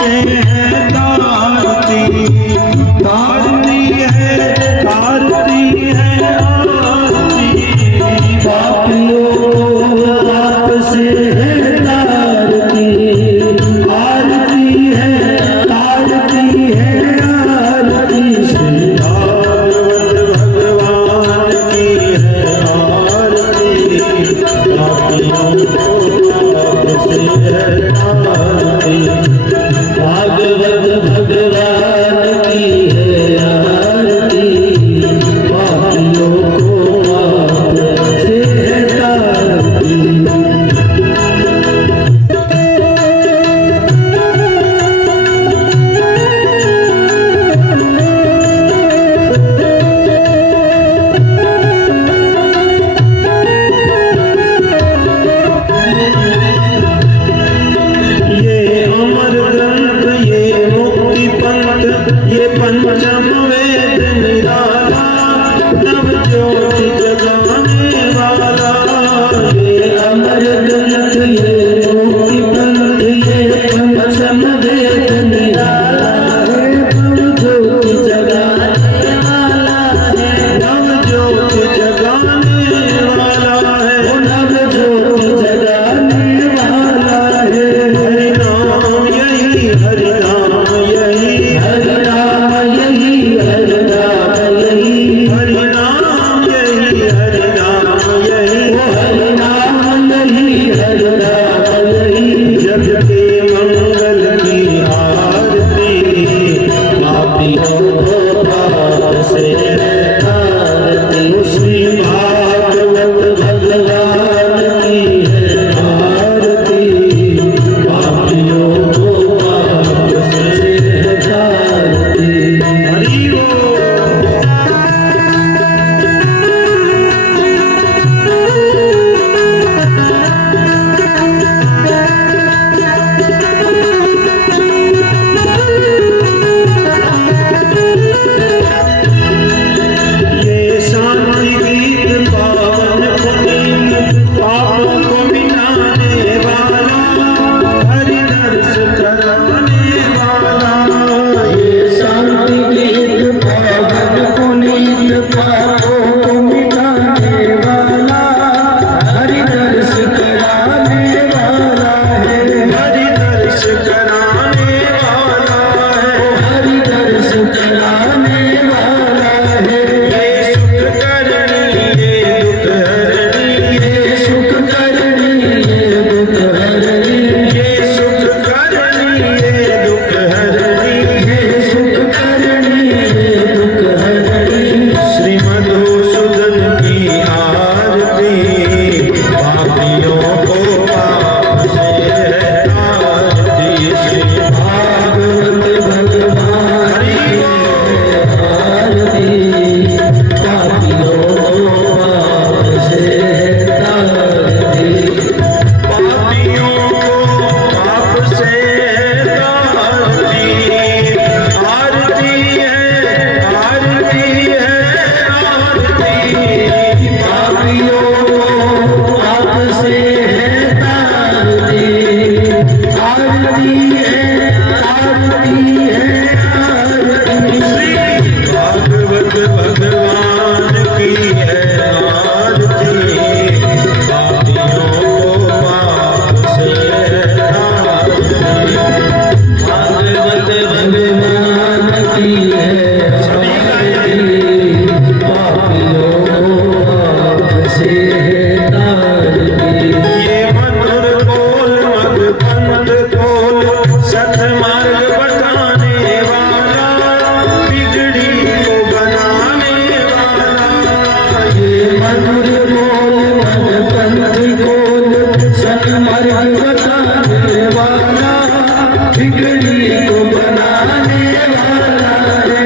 से है तारती, तारती है आरती। पापियों को आप से है तारती, आरती है तारती है आरती। श्री भागवत भगवान की है आरती, पापियों को आप से है तारती। भागवत भगवान की है आरती, पापियों को आप से है तारती। ये पंचम वेद निराला, नव ज्योति जगाने वाला। ये अमर ग्रंथ ये मुक्ति पंथ, ये पंचम वेद निराला है, नव ज्योति जगाने वाला है, नव ज्योति जगाने वाला है, नव ज्योति जगाने वाला है। हरि नाम यही, हरि नाम यही, हरि नाम यही, हरि नाम यही, हरि नाम यही, हरि नाम यही, हरि नाम यही, हरि नाम यही। जग के मंगल की आरती, पापियों को पाप से है तारती। श्री भागवत भगवान की है आरती, पापियों को पाप से है तारती। हरि बोल। ये शांति गीत पावन पुनीत, पापों को मिटाने वाला, हरि दर्श कराने वाला। ये शांति गीत पावन पुनीत, पापों को मिटाने वाला, हरि दर्श कराने वाला है, हरि दर्श कराने वाला है, हरि दर्श कराने वाला है। ये सुख करनी ये दुख हरनी, ये सुख करनी ये दुख हरनी, ये सुख करनी ये दुख हरनी, ये सुख करनी ये दुख हरनी। श्री मधुसूदन की आरती, पापियों को पाप से है तारती। श्री भागवत भगवान की है आरती, पापियों को पाप से है तारती। पापियों को पाप से है तारती। आरती है आरती है आरती, पापियों को पाप से है तारती। आरती है आरती है आरती। श्री भागवत भगवान की है आरती, पापियों को पाप से है तारती। भागवत भगवान की है आरती, पापियों को पाप से है तारती। ये मधुर बोल मग पंथ खोल, सतमार्ग बताने वाला, बिगड़ी को बनाने वाला। ये मधुर बोल मग पंथ खोल, सतमार्ग बताने वाला, बिगड़ी को बनाने वाला है,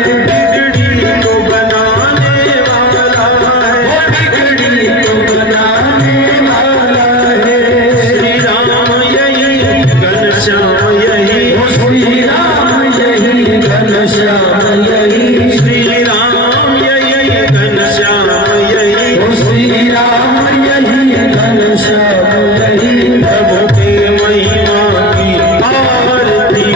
बिगड़ी को बनाने वाला है, बिगड़ी को बनाने वाला है। श्री राम यही घनश्याम यही, श्री राम यही घनश्याम यही, श्री राम यही घनश्याम यही, श्री राम यही घनश्याम यही। प्रभु के महिमा की आरती,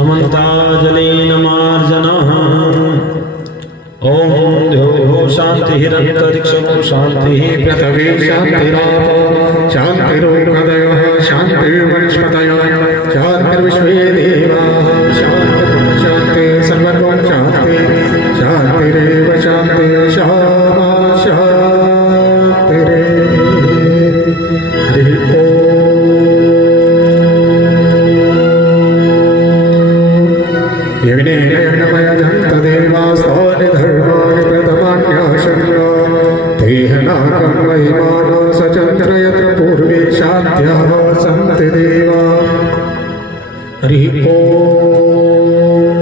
समन्ताजलेन मार्जनः ओम द्यौः शान्तिरन्तरिक्षं शान्तिः पृथिवी शान्तिरापो शान्तिरोषधयः शान्तिर्वनस्पतयः शान्तिर्विश्वे देवाः शान्ति सर्वं शान्ति शान्तिरेव शान्ति शामा शान्तिरे हरि ओम यज्ञेनमयजं तदेवास्तानि धर्माणि प्रथमान्याशन्यो देहनाकं महिमानो सचन्द्र यत्र पूर्वे शान्त्यः सन्ति देवा हरि ओम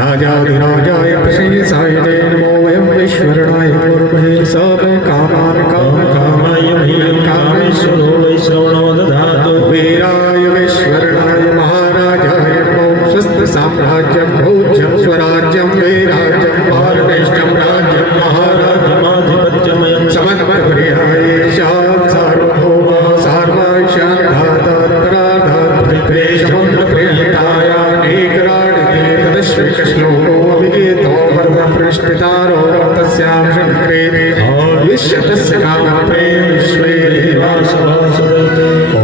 राजाधिराजाय प्रशंसायने नमो वयं विश्वरणाय कुर्महे सब कामान् कामकामाय मह्यं कामेश्वरो वै श्रवणो दधातु वीराय विश्वरणाय महाराजाय नमो स्वस्थ साम्राज्यं भोज्यं स्वराज्यं वीराज्यं भारतेष्टं राज्यं महाराज्यमाधिपत्यमयं समन्वयप्रियाय सार्वभौम सार्वाशान्तात्पराधात्रिप्रेषमुद्रप्रियताय नेकराणिते तदश्रीकृष्णो अभिगीतो वर्णपृष्ठितारो तस्यां शङ्करे विश्वतस्य कामप्रेम विश्वे देवासुरसुरैते ॐ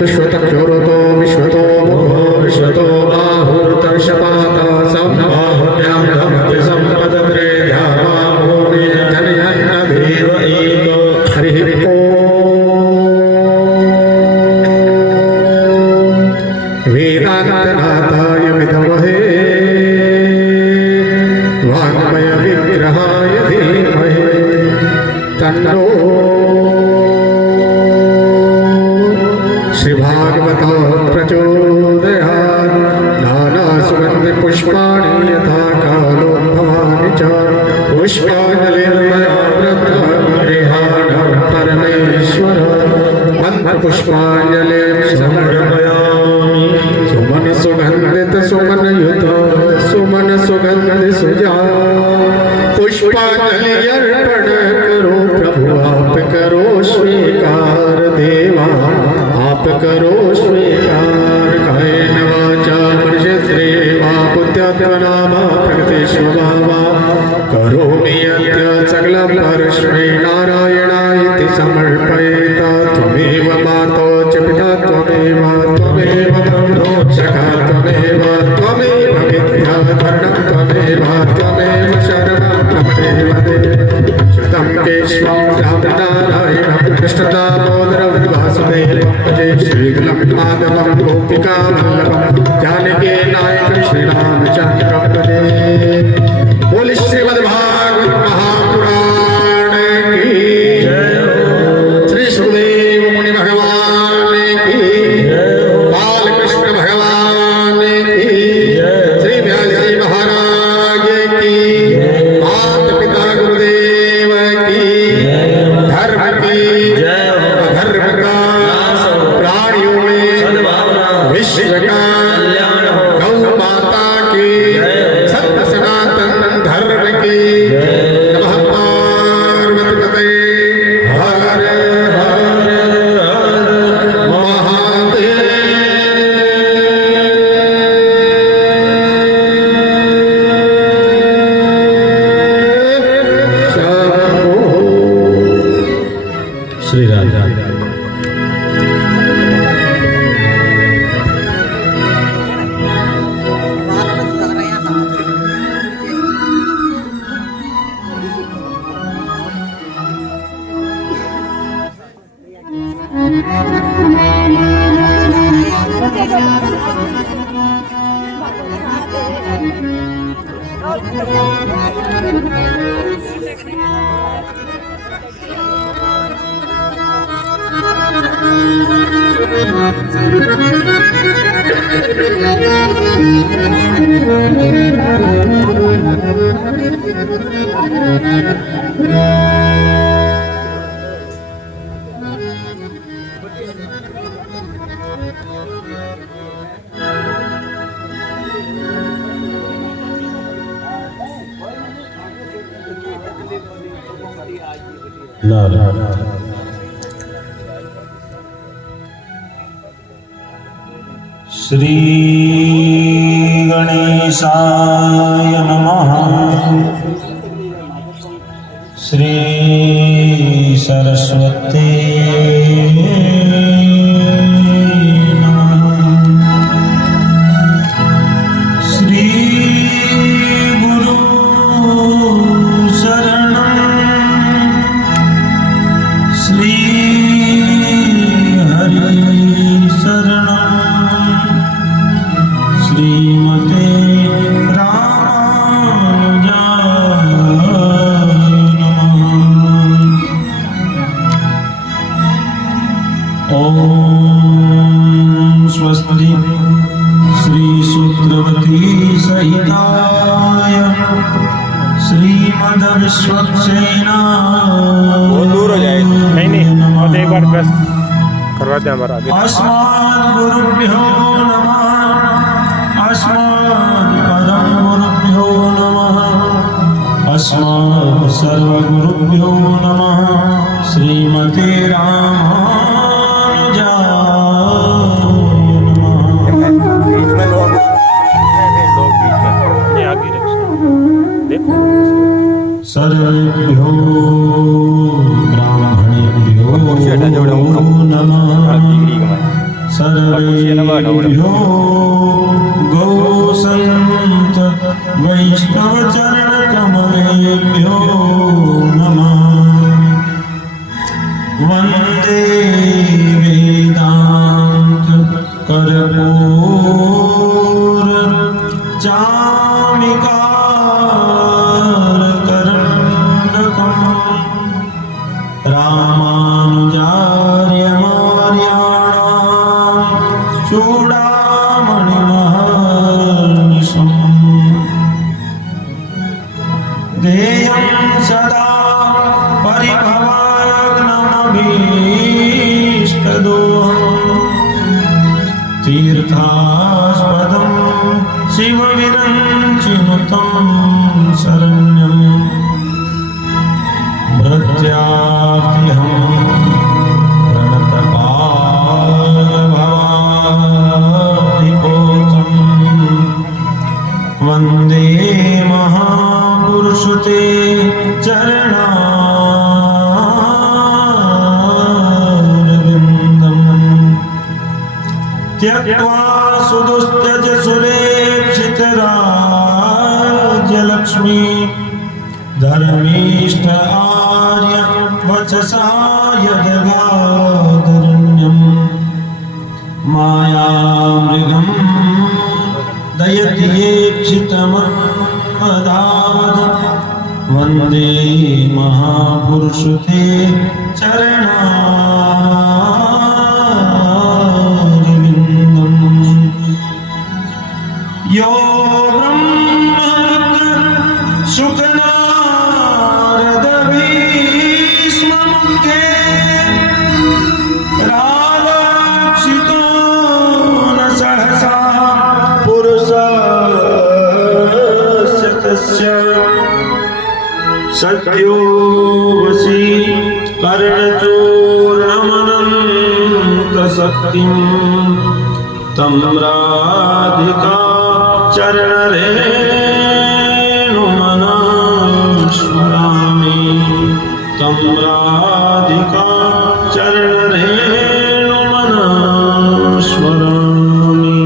विश्वतक्षोरतो विश्वतो मुखो विश्वतो बाहुर्तर्षपाता सम्बाहुभ्यां धमति सम्पदग्रे ध्यावामोनि जनयन्नदेव एको हरिः ओम् वेदान्तनाथाय विद्महे वाङ्मय विग्रहाय धीमहि तन्नो श्रीभागवतो प्रचोदयात् नानासुगन्धिपुष्पाणि यथा कालोद्भवानि च पुष्पाञ्जलिर्मयावृत्तगृहाणं परमेश्वर मन्त्रपुष्पाञ्जलिं समर्पयामि सुमन सुगन्धित सुमनयुत सुमन सुगन्धि सुजा पुष्पाञ्जलि अर्पण करो प्रभु आप करो स्वीकार देवा आप करो स्वीकार कायेन वाचा मनसेन्द्रियेर्वा बुद्ध्यात्मना प्रकृति स्वभावा करोमि यत् सकलं परस्मै नारायणाय समर्पयेत त्वमेव मातो च पिता त्वमेव ब्रह्मो सखा त्वमेव विद्याधरणं त्वमेव शरणं त्वमेव श्रुतं केशवं रामनारायणं कृष्णदामोदरं वासुदेवं भजे श्रीकुलं माधवं गोपिकावल्लभं जानकी नायकं श्रीरामचन्द्रं भजे बोल श्रीमद्भागवत महापुराण की श्री सुखदेव मुनि भगवान की बालकृष्ण भगवान की श्री व्यास जी महाराज की माता पिता गुरुदेव की धर्म की अधर्म का प्राणियों में विश्व का गौ माता की सत्य सनातन धर्म की नमः पार्वती हर हर महादेव शंभो श्री राधा श्री गणेशाय नमः। श्री सरस्वती नमः। श्री गुरु शरणं श्री हरि शरणं श्रीमते रामानुजाय नमः। ओम स्वस्ति श्री सूत्रवती सहिताय श्रीमद विश्वक्सेना। बहुत दूर हो जाए। नहीं और एक बार बस करवाते हैं हमारा आगे। अस्मात् गुरुभ्यो नमः। अस्मात् परम गुरुभ्यो नमः। अस्मात् सर्वगुरुभ्यो नमः। श्रीमते रामानुजाय नमः। बीच में लोग बीच में नहीं आगे देखो। सर्वेभ्यो ब्राह्मणेभ्यो नमः। सर्वेभ्यो गौसंत वैष्णवचरण कमलेभ्यो नमः। वंदे वेदांत कर्पूर चामिकार करंडकम् रामानुजार्यमार्याणां चूडामणिमहर्निशम्। देयं सदा परिभवाग्नमभीष्टदोहम्। तीर्थास्पदं शिवविरञ्चिनुतं शरण्यम्। भृत्यार्तिहं प्रणतपालभवाब्धिपोतम्। वन्दे महापुरुषते चरणारविन्दम्। त्यक्त्वा सुदुस्त्यज सुरेक्षितराज्यलक्ष्मी। धर्मीष्ट आर्य वचसा यदगाधरण्यम्। मायामृगं दयति येक्षितमन्मदावद। वन्दे महापुरुषते चरणारविन्दम्। यो ब्रह्मरुद्र शुकनारदभीष्ममुखे रालक्षितो न सहसा पुरुषस्य तस्य। सद्यो वशी कर्णचूर्णमनन्तशक्तिं। तं राधिका चरणरेणुमनः तं राधिका चरणरेणुमनस्मरामि।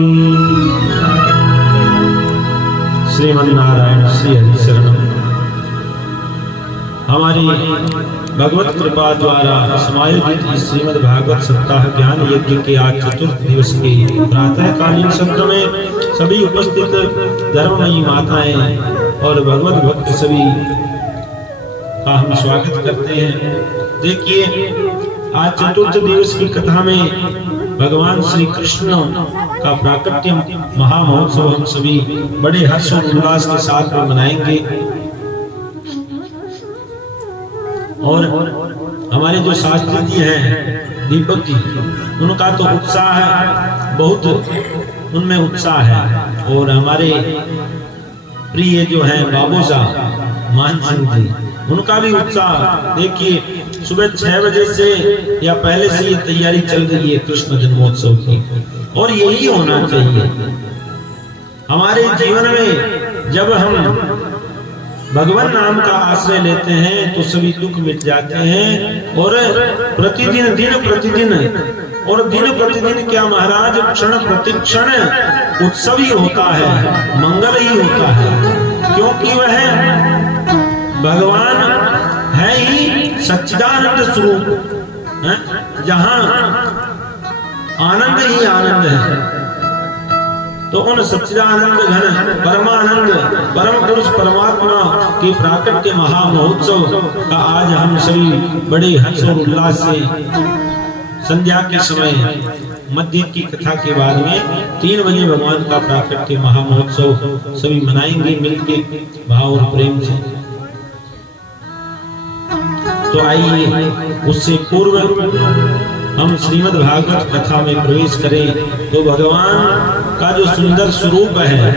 श्रीमन्नारायण श्री हरि शरणम। हमारी भगवत कृपा द्वारा समायोजित इस श्रीमद् भागवत सप्ताह ज्ञान यज्ञ के आज चतुर्थ दिवस के प्रातःकालीन सत्र में सभी उपस्थित धर्ममयी माताएं और भगवत भक्त सभी का हम स्वागत करते हैं। देखिए, आज चतुर्थ दिवस की कथा में भगवान श्री कृष्ण का प्राकट्य महामहोत्सव हम सभी बड़े हर्ष और उल्लास के साथ में मनाएंगे। और हमारे जो शास्त्री जी हैं दीपक जी, उनका तो उत्साह है, बहुत उनमें उत्साह है। और हमारे प्रिय जो हैं बाबू साहब मान सिंह जी, उनका भी उत्साह। देखिए, सुबह 6 बजे से या पहले से ये तैयारी चल रही है कृष्ण जन्मोत्सव की, और यही होना चाहिए। हमारे जीवन में जब हम भगवान नाम का आश्रय लेते हैं तो सभी दुख मिट जाते हैं और प्रतिदिन दिन प्रतिदिन क्या महाराज क्षण प्रतिक्षण उत्सव ही होता है, मंगल ही होता है, क्योंकि वह भगवान है ही सच्चिदानंद स्वरूप, जहां आनंद ही आनंद है। तो उन सच्चिदानंद घन परमानंद परम पुरुष परमात्मा के प्राकट्य महामहोत्सव का आज हम सभी बड़े हर्ष और उल्लास से संध्या के समय मध्य की कथा के बाद में 3 बजे भगवान का प्राकट्य महामहोत्सव सभी मनाएंगे मिलके भाव और प्रेम से। तो आइए उससे पूर्व हम श्रीमद् भागवत कथा में प्रवेश करें तो भगवान का जो सुंदर स्वरूप है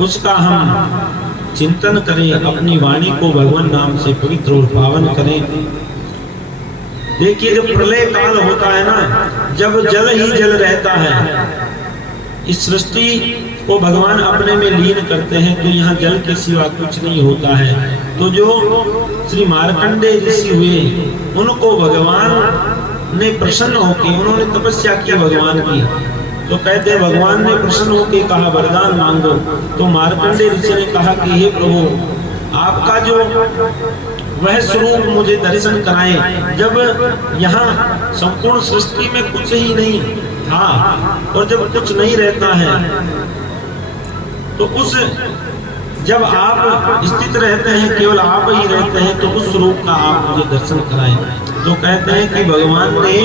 उसका हम चिंतन करें, अपनी वाणी को भगवान नाम से पवित्र और पावन करें। देखिए जब प्रलय काल होता है ना, जब जल ही जल रहता है, इस सृष्टि को भगवान अपने में लीन करते हैं तो यहाँ जल के सिवा कुछ नहीं होता है। तो जो श्री मार्कंडेय ऋषि हुए उनको भगवान ने प्रसन्न होकर उन्होंने तपस्या की भगवान की, तो कहते भगवान ने प्रसन्न होकर कहा वरदान मांगो। तो मार्कंडेय ऋषि ने कहा कि हे प्रभु आपका जो वह स्वरूप मुझे दर्शन कराएं, जब यहाँ संपूर्ण सृष्टि में कुछ ही नहीं था और जब कुछ नहीं रहता है तो उस जब आप स्थित रहते हैं, केवल आप ही रहते हैं, तो उस स्वरूप का आप मुझे दर्शन कराएं। तो कहते हैं कि भगवान ने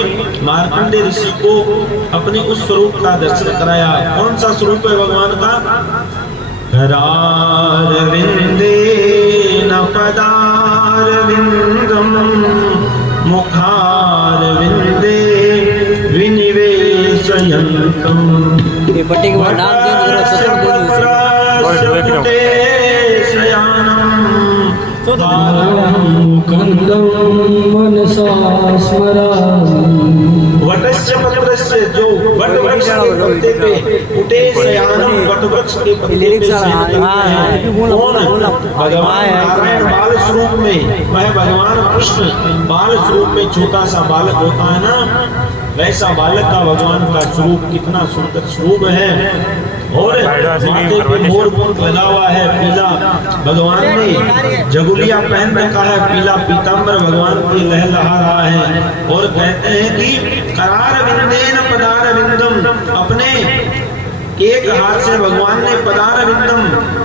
मार्कंडेय ऋषि को अपने उस स्वरूप का दर्शन कराया। कौन सा स्वरूप है भगवान का? करारविंदे न पदारविंदम मुखारविंदे विनिवेशयन्तम ये बट्टे के बाद नाम दे वटस्य पत्रस्य, जो वट वृक्ष के पत्ते पे उठे शयानम, वट वृक्ष के पत्ते पे शयन भगवान नारायण बाल स्वरूप में, वह भगवान कृष्ण बाल स्वरूप में छोटा सा बालक होता है ना, वैसा बालक का भगवान का स्वरूप कितना सुंदर स्वरूप है। और माथे पे मोर पंख लगा हुआ है पीला, भगवान ने जगुलिया पहन रखा है, पीला पीताम्बर भगवान के लहलहा रहा है। और कहते हैं कि करार विंदेन पदार विंदम, अपने एक हाथ से भगवान ने पदार विंदम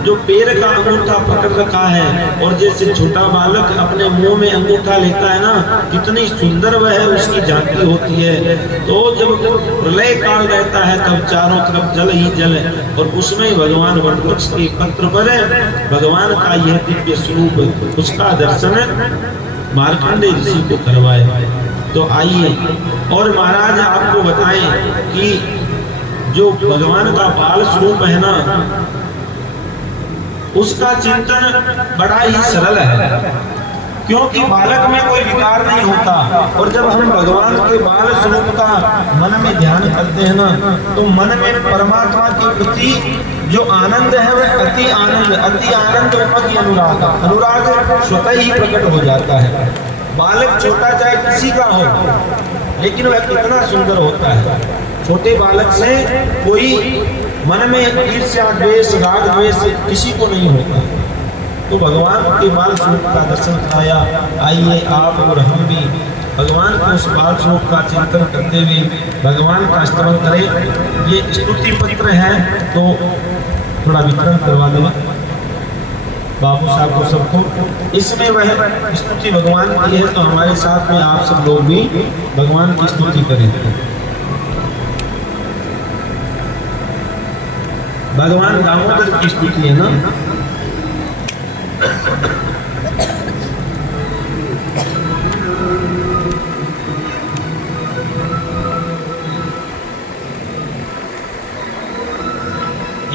जो पैर का अंगूठा पकड़ रखा है, और जैसे छोटा बालक अपने मुंह में अंगूठा लेता है ना, कितनी सुंदर वह है, उसकी झांकी होती है। तो जब प्रलय काल रहता है तब चारों तरफ जल ही जल है, और उसमें भगवान वटवृक्ष के पत्र पर भगवान का यह दिव्य स्वरूप, उसका दर्शन मार्कंडेय ऋषि को करवाए। तो आइए और महाराज आपको बताएं कि जो भगवान का बाल स्वरूप है ना, उसका चिंतन बड़ा ही सरल है, क्योंकि बालक में कोई विकार नहीं होता। और जब हम भगवान के बाल स्वरूप का मन में ध्यान करते हैं ना, तो मन में परमात्मा के प्रति जो आनंद है वह अति आनंद उपकी अनुराग, अनुराग स्वतः ही प्रकट हो जाता है। बालक छोटा चाहे किसी का हो, लेकिन वह कितना सुंदर होता है। छोटे बालक से कोई मन में ईर्ष्या द्वेष राग द्वेष किसी को नहीं होता। तो भगवान के बाल स्वरूप का दर्शन कराया। आइए आप और हम भी भगवान के उस बाल स्वरूप का चिंतन करते हुए भगवान का स्तवन करें। ये स्तुति पत्र है तो थोड़ा वितरण करवा दें बाबू साहब को सबको। इसमें वह स्तुति भगवान की है, तो हमारे साथ में आप सब लोग भी भगवान की स्तुति करें। भगवान दामोदर की स्तुति है ना।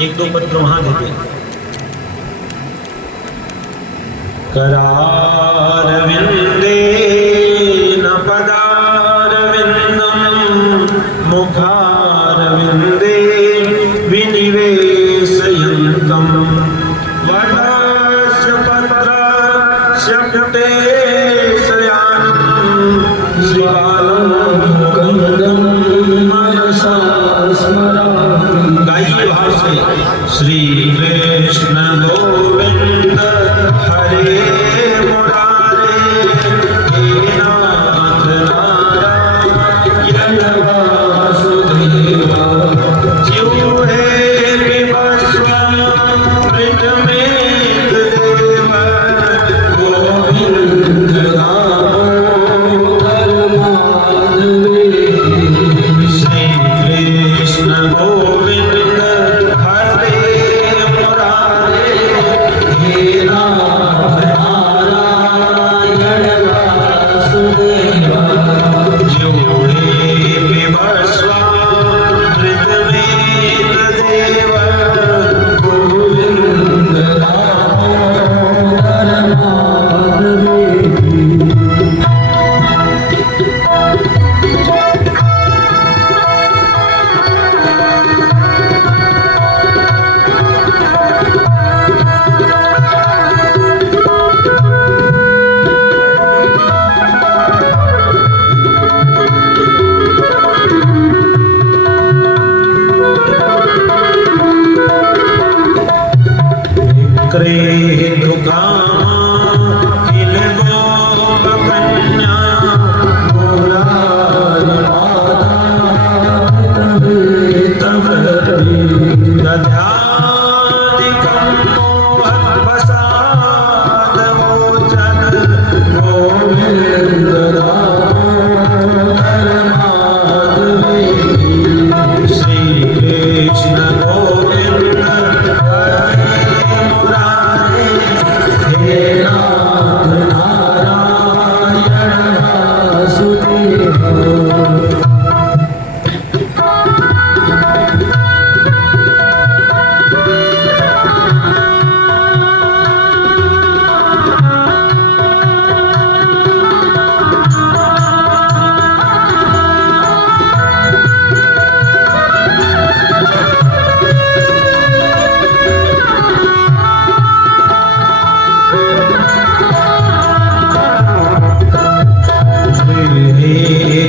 एक दो पत्र वहां देते। करारविंदे न पदारविंदम मुखारविंदे विनि श्री कृष्ण गोविंद हरे मुरारे हे नाथ नारायण वासुदेवा ज्यों है विवस्वामृत में देव गोविंद दामोदर माधवी श्री कृष्ण गोविंद हरे मुरारे हे नाथ नारायण वासुदेवा ज्यों है विवस्वामृत में देव गोविंद दामोदर माधवी करे दुकामा किल गोप कन्या मुरारी माता तब दध्यादिकं मोहन प्रसाद मोचन गोविंद दामोदर माधवी श्री कृष्ण गोविंद हरे मुरारे हे नाथ नारायण वासुदेवा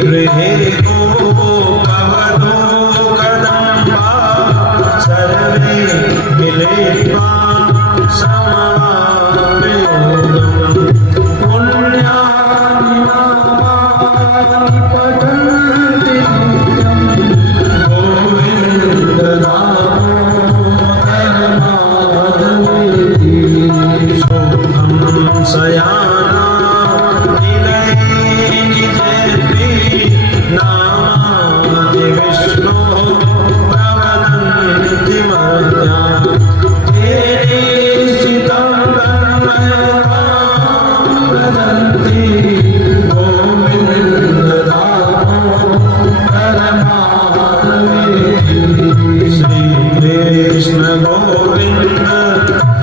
गृहे गोपवधू कदम्बा सर्वे मिलित्वा समाप्योदम् पुण्यानि नामानि पठन्ति नित्यं गोविन्द दामोदर माधवी शोकं शयाना नामादि विष्णु प्रवदन्ति मर्त्या तेने सितं वदन्ति गोविन्द दामोदर माधवी श्री कृष्ण गोविंद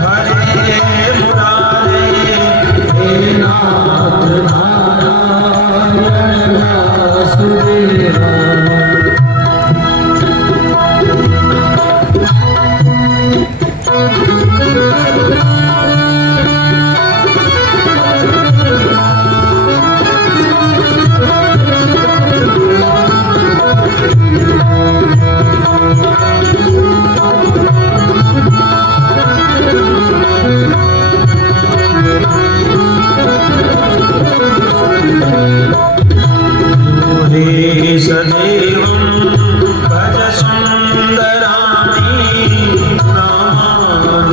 हरे मुरारे हे नाथ नारायण वासुदेवा सदेवं भज सुन्दराणि नामानि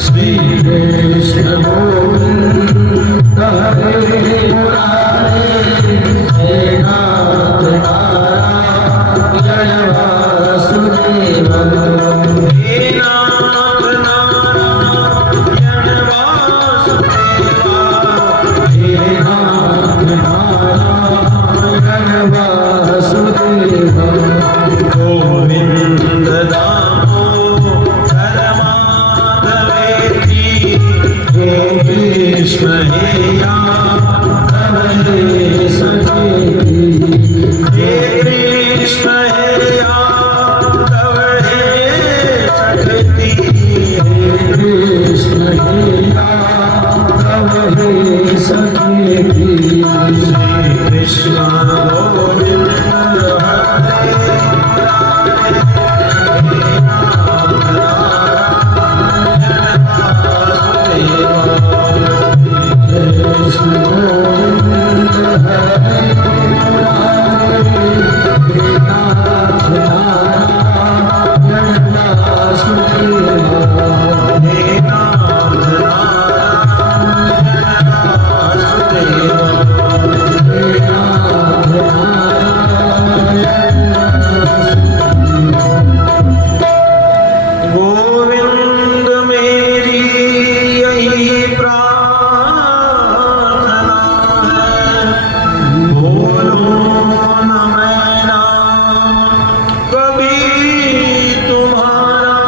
श्री कृष्ण गोविंद हरे मुरारे हे नाथ नारायण वासुदेव हे नाथ नारायण वासुदेवा हे नाथ नारायण वासुदेव गोविंद दामोदर माधवेति हे कृष्ण हे यादव हे सखेति हे कृष्ण हे यादव हे सखती हे कृष्ण हे यादव हे सखेति श्री कृष्ण गोविंद हरे कृष्ण गोविंद हरे मुरारे हे नाथ नारायण वासुदेव हे नाथ नारायण वासुदेवा हे नाथ नारायण गोविंद मेरी यही प्रार्थना है बोलो न मैं नाम कभी तुम्हारा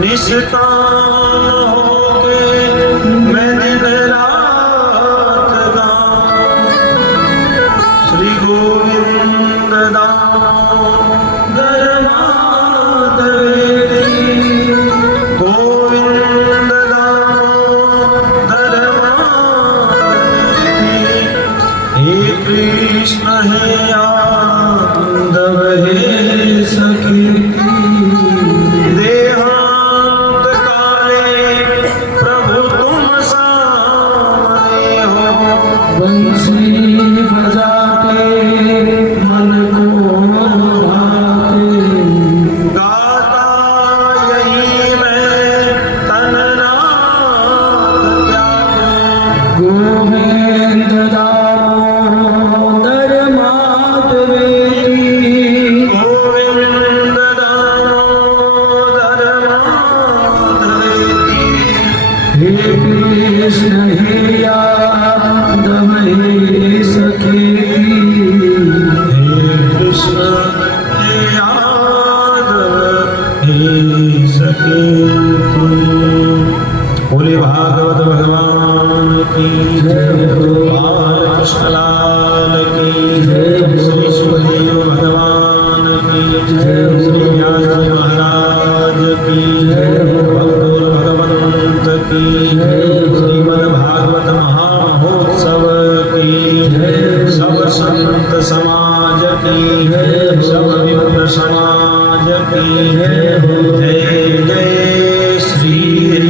निष्काम होके मैं दिन रात गाऊं श्री गोविंद दामोदर माधवेति गोविंद दामोदर माधवेति हे कृष्ण हे यादव हे सखेति देहांत काले प्रभु तुम सामने हो बंसी बजाते मन को लुभाते गाता यही मैं तन नाथ त्यागूं गोविंद दामोदर माधवेति गोविंद दामोदर माधवेति हे कृष्ण हे यादव हे सखेति हे कृष्ण हे यादव हे सखेति बोले भागवत भगवान की जय हो। बालकृष्ण लाल की जय हो। श्री सुखदेव भगवान की जय हो। श्री व्यास जी महाराज की जय हो। भक्तों भगवंत की जय हो। श्रीमद् भागवत महामहोत्सव की जय हो। सब संत समाज की जय हो। सब विप्र समाज की जय हो। जय जय श्री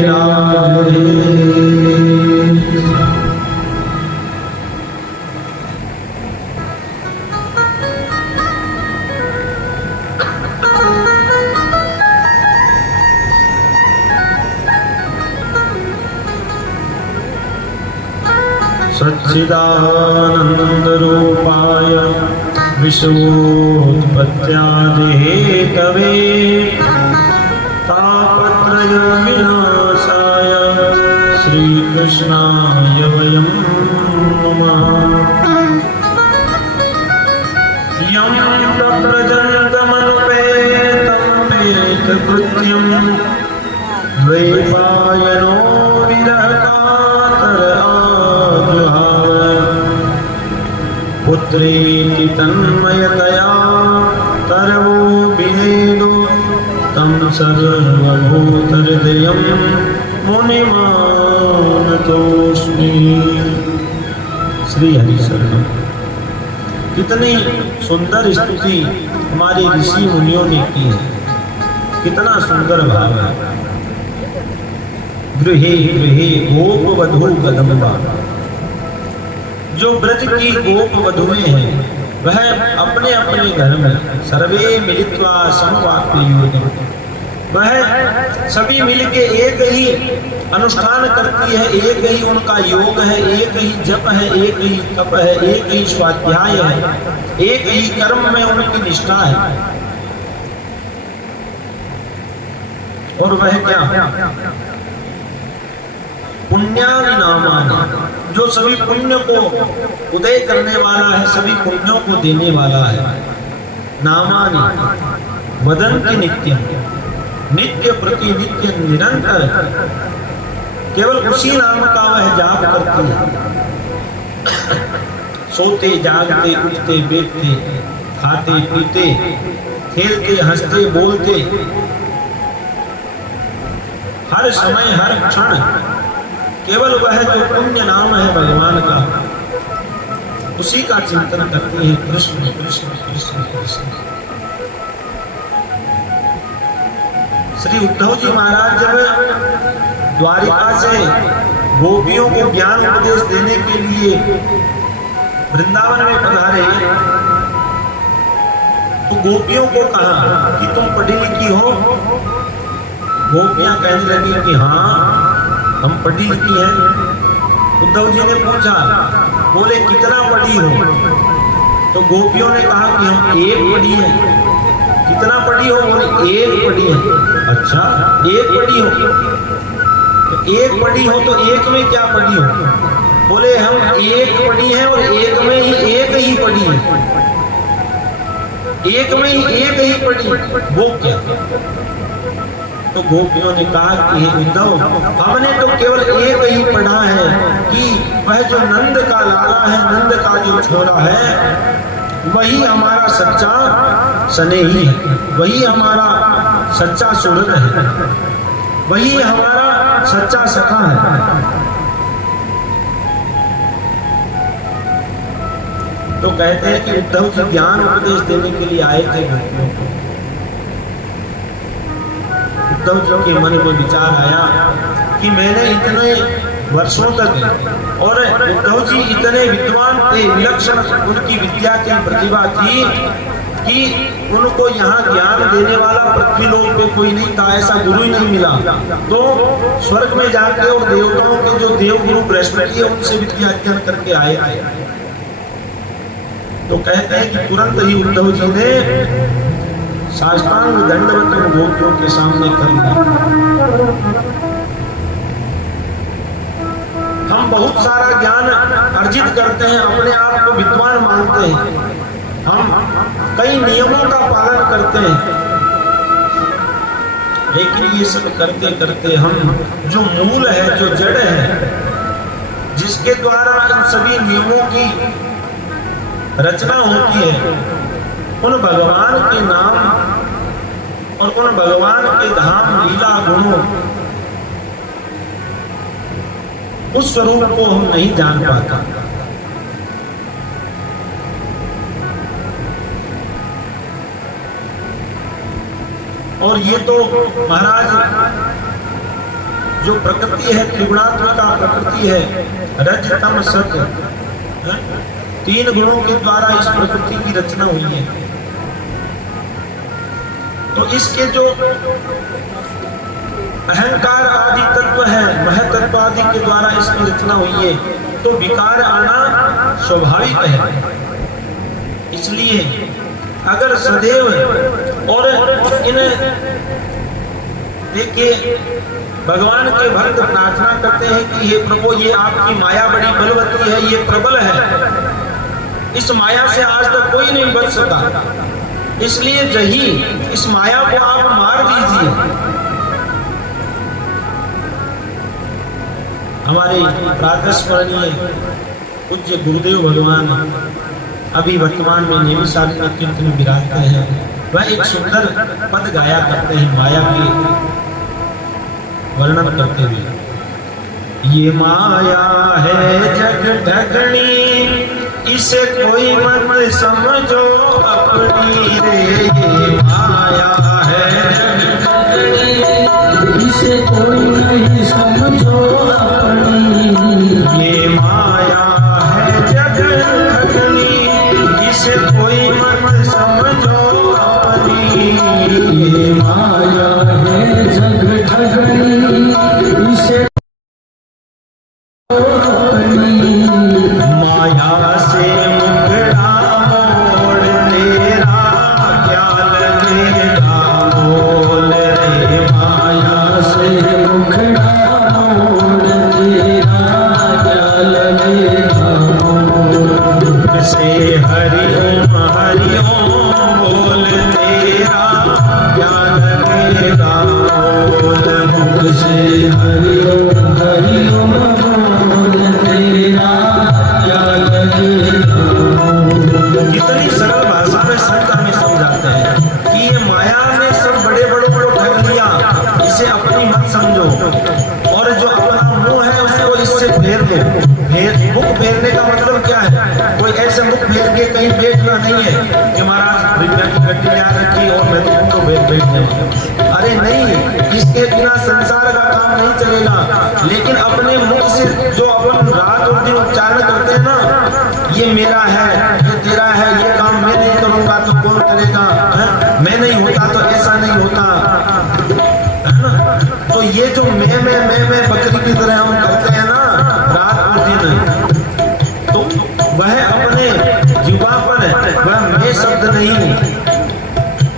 राम सच्चिदानंद रूपाय विश्वोत्पत्त्यादिहेतवे तापत्रय विनाशाय श्रीकृष्णाय वयं नमः यं तप्रजन्तमनुपेतं पेतकृत्यं द्वैपायनो विरहकातर आजुहाव पुत्रेति तन्मयतया तरवो विनेदो तं सर्वभूतहृदयं मुनिमानतोऽस्मि। श्री हरि शरणम। कितनी सुंदर स्तुति हमारे ऋषि मुनियों ने की है, कितना सुंदर भाव है। गृहे गृहे गोप वधू कदम्बा, जो ब्रज की गोप वधुएं हैं वह अपने अपने घर में सर्वे मिलित्वा समवाप्य योनि वह सभी मिलके एक ही अनुष्ठान करती है, एक ही उनका योग है, एक ही जप है, एक ही तप है, एक ही स्वाध्याय है, एक ही कर्म में उनकी निष्ठा है। और वह क्या? पुण्यानि नामानि, जो सभी पुण्य को उदय करने वाला है, सभी पुण्यों को देने वाला है। नामानि वदन्ति नित्यं, नित्य प्रति नित्य निरंतर केवल उसी नाम का वह जाप करती है। सोते जागते उठते बैठते खाते पीते खेलते हंसते बोलते हर समय हर क्षण केवल वह जो पुण्य नाम है भगवान का, उसी का चिंतन करती है। कृष्ण कृष्ण कृष्ण कृष्ण। श्री उद्धव जी महाराज जब द्वारिका से गोपियों को ज्ञान उपदेश देने के लिए वृंदावन में पधारे, तो गोपियों को कहा कि तुम पढ़ी लिखी हो। गोपियां कहने लगी कि हाँ हम पढ़ी लिखी हैं। उद्धव जी ने पूछा, बोले कितना पढ़ी हो? तो गोपियों ने कहा कि हम एक पढ़ी है। कितना पढ़ी हो? बोले एक पढ़ी है। अच्छा एक पढ़ी हो? तो एक पढ़ी हो तो एक में क्या पढ़ी हो? बोले हम एक पढ़ी है और एक में ही एक ही पढ़ी है। एक में ही एक ही पढ़ी, वो क्या? तो गोपियों ने कहा कि हे उद्धव, हमने तो केवल एक ही पढ़ा है कि वह जो नंद का लाला है, नंद का जो छोरा है, वही हमारा सच्चा स्नेही है, वही हमारा सच्चा सुहृद है, वही हमारा सच्चा सखा है। तो कहते हैं कि उद्धव जी ज्ञान उपदेश देने के लिए आए थे गोपियों को। उद्धव जी के मन में विचार आया कि मैंने इतने वर्षों तक, और उद्धव जी इतने विद्वान थे, विलक्षण उनकी विद्या की प्रतिभा थी कि उनको यहाँ ज्ञान देने वाला पृथ्वी लोक पे कोई नहीं था, ऐसा गुरु ही नहीं मिला। तो स्वर्ग में जाके और देवताओं के जो देव गुरु बृहस्पति है उनसे विद्या अध्ययन करके आए थे। तो कहते हैं कि तुरंत ही उद्धव जी ने साष्टांग दंडवत गोपियों के सामने कर दिया। हम बहुत सारा ज्ञान अर्जित करते हैं, अपने आप को विद्वान मानते हैं, हम कई नियमों का पालन करते हैं, लेकिन ये सब करते करते हम जो मूल है, जो जड़ है, जिसके द्वारा इन सभी नियमों की रचना होती है, उन भगवान के नाम और उन भगवान के धाम लीला गुणों, उस स्वरूप को हम नहीं जान पाता। और ये तो महाराज जो प्रकृति है, त्रिगुणात्मक प्रकृति है, रज तम सत, तीन गुणों के द्वारा इस प्रकृति की रचना हुई है। तो इसके जो अहंकार आदि तत्व है, महतत्व आदि के द्वारा इसकी रचना हुई है, तो विकार आना स्वाभाविक है। इसलिए अगर सदैव, और इन देखिए भगवान के भक्त प्रार्थना करते हैं कि हे प्रभु, ये आपकी माया बड़ी बलवती है, ये प्रबल है, इस माया से आज तक कोई नहीं बच सका, इसलिए जही इस माया को आप मार दीजिए। हमारे प्रातःस्मरणीय पूज्य गुरुदेव भगवान अभी वर्तमान में नैमिषारण्य में कीर्तन में विराजते हैं। वह एक सुंदर पद गाया करते हैं माया के वर्णन करते हुए। ये माया है जग ढकनी, इसे कोई मत समझो अपनी रे। ये माया है जग ढकनी, इसे कोई नहीं समझो अपनी। ये माया है जग ढकनी, इसे कोई मत समझो अपनी। ये माया है फेरने का मतलब क्या है? कोई ऐसे मुख फेर के कहीं बैठना नहीं है कि महाराज विज्ञान की गड्डी में आ रखी और मैं तुमको बैठ जाऊँ। अरे नहीं, इसके बिना संसार का काम नहीं चलेगा। लेकिन अपने मुख से जो अपन रात और दिन उच्चारण करते हैं ना, ये मेरा है, ये तेरा है, ये काम मैं नहीं करूंगा तो कौन करेगा, मैं नहीं होता तो ऐसा नहीं होता, है ना? तो ये जो मैं बकरी की तरह हम करते हैं ना रात और दिन, तो वह अपने जीवा पर वह मैं शब्द नहीं,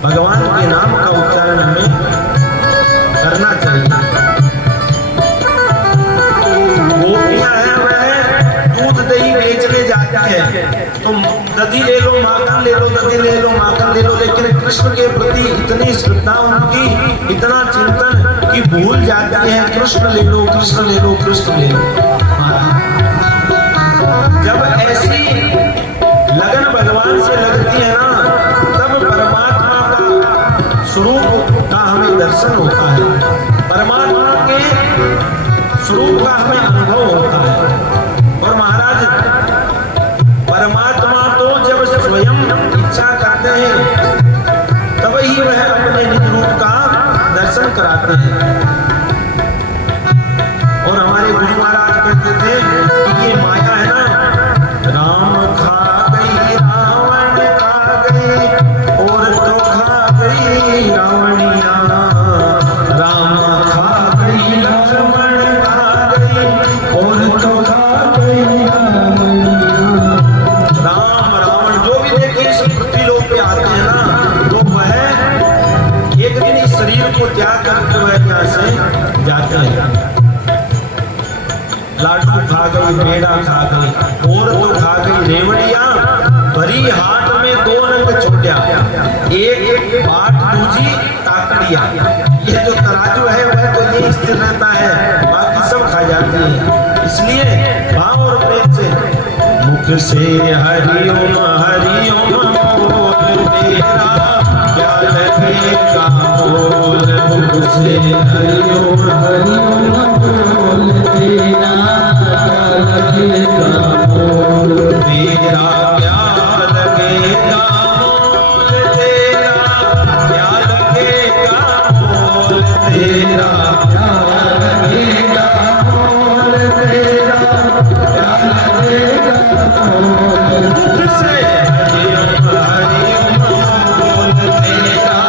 भगवान के नाम का उच्चारण हमें करना चाहिए। गोपियां हैं वह दूध दही बेचने जाती है, तो दधी ले लो माखन ले लो, दधी ले लो माखन ले लो, लेकिन कृष्ण के प्रति इतनी श्रद्धा उनकी, इतना चिंतन कि भूल जाती है कृष्ण ले लो कृष्ण ले लो कृष्ण ले लो। जब ऐसी लगन भगवान से लगती है ना, तब परमात्मा का स्वरूप का हमें दर्शन होता है, परमात्मा के स्वरूप का हमें अनुभव होता है। और महाराज परमात्मा तो जब स्वयं इच्छा करते हैं तब ही वह अपने निज रूप का दर्शन कराते हैं। और हमारे गुरु महाराज कहते थे कि ये माया है ना, राम खा गई रावण खा गई और तो खा गई रावणिया, राम खा गई रावण खा गई और तो खा गई रावणिया। राम रावण जो भी देखे इस पृथ्वी लोक पे आते हैं ना, तो वह एक दिन इस शरीर को त्याग करके वह यहाँ से जाते हैं। लाडू खा गई, पेड़ा खा गई और तो खा गई रेवड़िया, भरी हाथ में दो रंग छोटिया, एक बाट दूजी ताकड़िया। ये जो तराजू है वह तो ये स्थिर रहता है, बाकी सब खा जाती है। इसलिए भाव और प्रेम से मुख से हरिओम हरिओम बोल तेरा, क्या लगेगा बोल मुख से हरिओम हरिओम बोल तेरा, क्या लगेगा बोल तेरा, क्या लगेगा बोल तेरा, क्या लगेगा बोल तेरा, क्या लगेगा बोल तेरा, क्या लगेगा बोल मुख से हरिओम हरिओम बोल तेरा,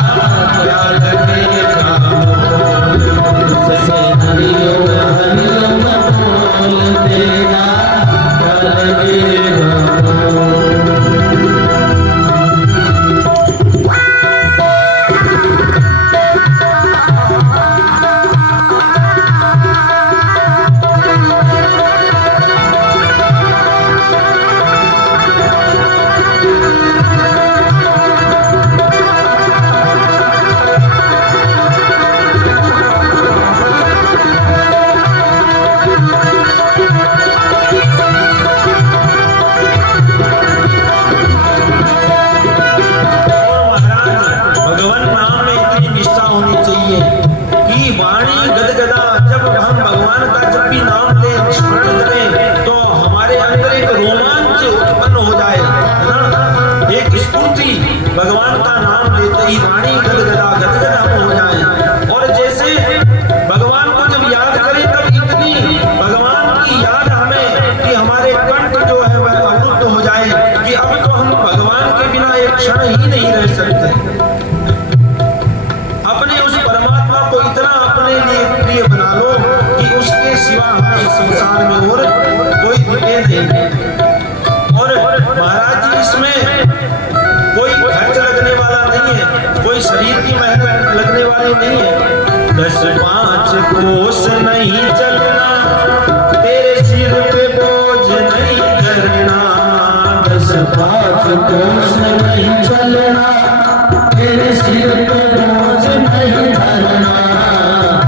क्या लगेगा बोल मुख से हरिओम हरिओम बोल तेरा, क्या लगेगा बोल। भगवान नाम में इतनी निष्ठा होनी चाहिए कि वाणी गदगदा, जब हम भगवान का जब भी नाम लें स्मरण करें तो हमारे अंदर एक रोमांच उत्पन्न हो जाए, एक स्फूर्ति, भगवान का नाम लेते ही वाणी गदगदा गदगदा हो जाए। और जैसे भगवान को जब याद करें तब इतनी भगवान की याद हमें कि हमारे कंठ जो है वह अवरुद्ध हो जाए कि अब तो हम भगवान के बिना एक क्षण ही नहीं रह सकते। अपने उस परमात्मा को इतना अपने लिए प्रिय बना लो कि उसके सिवा हमें संसार में और कोई दिखे नहीं। और महाराज जी इसमें कोई खर्च लगने वाला नहीं है, कोई शरीर की मेहनत लगने वाली नहीं है। 10-5 कोस नहीं चलना, तेरे सिर पे बोझ नहीं धरना, 10-5 कोस नहीं चलना, तेरे सिर पे बोझ नहीं धरना,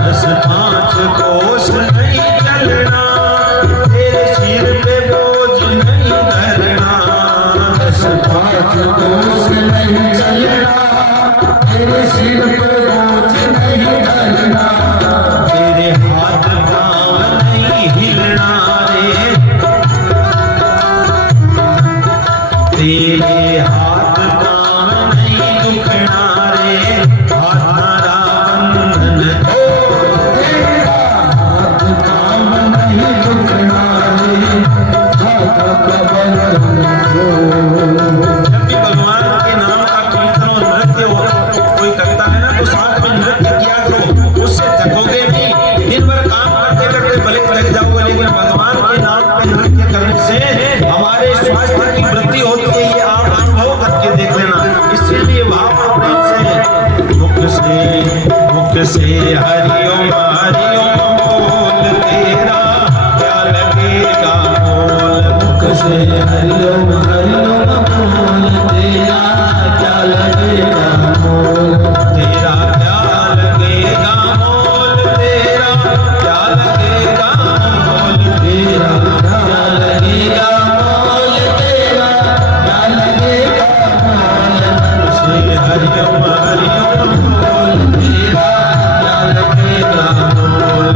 10-5 कोस नहीं चलना, तेरे सिर पे बोझ नहीं धरना, 10-5 कोस नहीं चलना, तेरे सिर पे बोझ नहीं धरना, तेरे हाथ पाँव नहीं हिलना रे, से हरिओम हरिओम बोल तेरा क्या लगेगा मोल तेरा क्या लगेगा मोल तेरा क्या लगेगा मोल तेरा क्या लगेगा मोल तेरा क्या लगेगा मोल से हरिओम हरिओम बोल तेरा क्या लगेगा मोल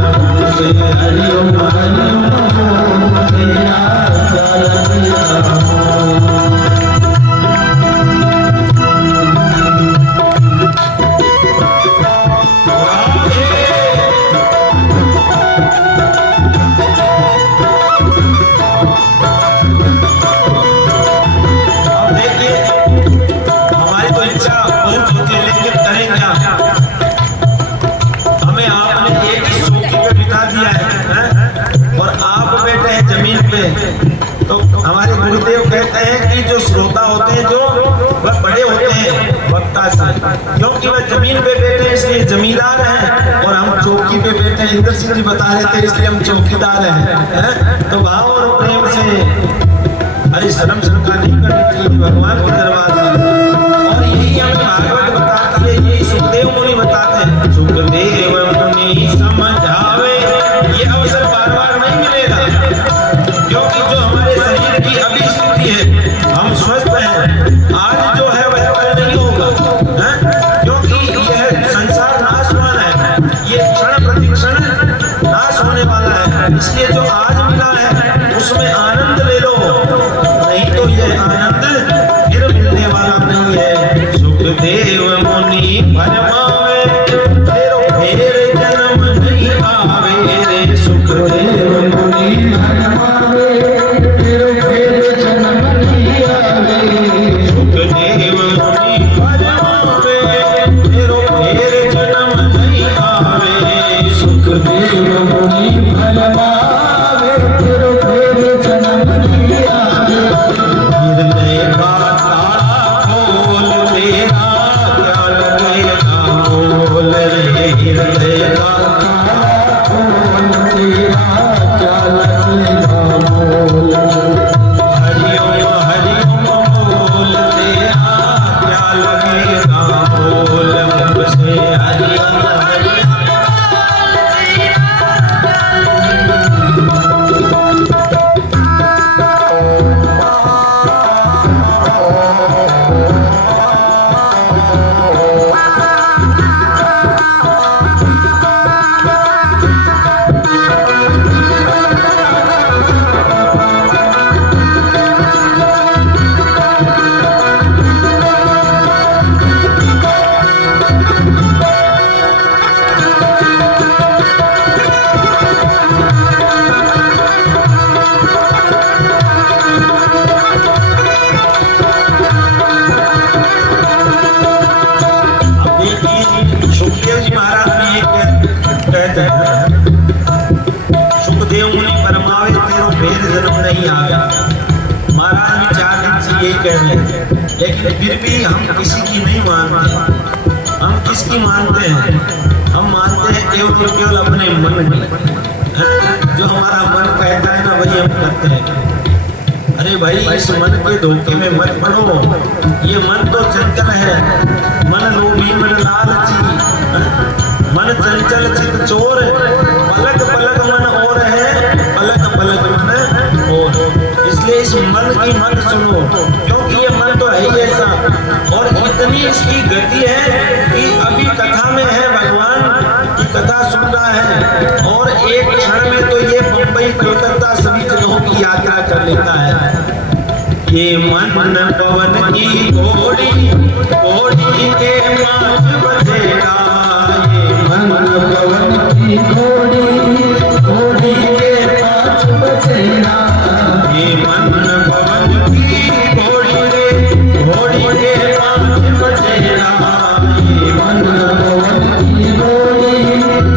से हरिओम हरिओम बोल तेरा क्या लगेगा मोल अब देखिए हमारी तो इच्छा बहुत होती है लेकिन करें क्या। हमें आपने एक ही चौकी पे बिठा दिया है और आप बैठे हैं जमीन पे। तो हमारे गुरुदेव कहते हैं कि जो श्रोता होते हैं जो वह बड़े होते हैं वक्ता से, क्योंकि वह जमीन पे बैठे हैं इसलिए जमींदार हैं और हम चौकी पे बैठे हैं। इंद्र सिंह जी बता रहे थे इसलिए हम चौकीदार हैं। तो भाव और प्रेम से अरे शर्म शंका नहीं करनी चाहिए भगवान के दरबार में। और यही हमें भागवत बताती है, यही सुखदेव मुनि बताते हैं। सुखदेव मुनि समझावे, ये अवसर बार बार नहीं मिलेगा, क्योंकि जो हमारे शरीर की अभी स्थिति है हम स्वस्थ हैं, आज जो है वह कल नहीं होगा, क्योंकि यह संसार नाशवान है, ये क्षण प्रति क्षण नाश होने वाला है। इसलिए जो आज मिला है उसमें आनंद ले लो, नहीं तो यह आनंद फिर मिलने वाला नहीं है। सुखदेव मुनि भरमावे, तेरो फेर जन्म नहीं आवे रे। सुखदेव मुनि भरमावे तेरो फेर जन्म नहीं आवे सुखदेव मुनि भरमावे, तेरो फेर जन्म नहीं आवे। सुखदेव मुनि भरमावे तेरो फेर जन्म नहीं आवे हृदय का ताला खोल तेरा क्या लगेगा मोल रे। हृदय का ताला खोल तेरा क्या लगेगा मोल हरिओम हरिओम बोल तेरा क्या लगेगा मोल। मुझसे हरिओम हरिओम सुखदेव जी महाराज भी एक कहते हैं, सुखदेव मुनि परमावे तेरो भेद जन्म नहीं आया। महाराज भी 4 दिन से यही कह रहे हैं, लेकिन फिर भी हम किसी की नहीं मानते। हम किसकी मानते हैं? हम मानते हैं केवल अपने मन की। जो हमारा मन कहता है ना वही हम करते हैं। अरे भाई इस मन के धोखे में मत पड़ो, ये मन तो चंचल है। मन लोभी मन लालची, मन चंचल चित चोर, पलक पलक मन और है, पलक पलक मन और। इसलिए इस मन की मत सुनो, क्योंकि ये मन तो है ही ऐसा। और इतनी इसकी गति है कि अभी कथा में है, भगवान की कथा सुन रहा है और एक क्षण में तो ये मुंबई कोलकाता सभी जगहों की यात्रा कर लेता है। ये मन पवन की घोड़ी, घोड़ी के 5 बजेगा। ये मन पवन की घोड़ी, घोड़ी के 5 बजेगा। ये मन पवन की घोड़ी रे, घोड़ी के 5 बजेगा। ये मन पवन की घोड़ी,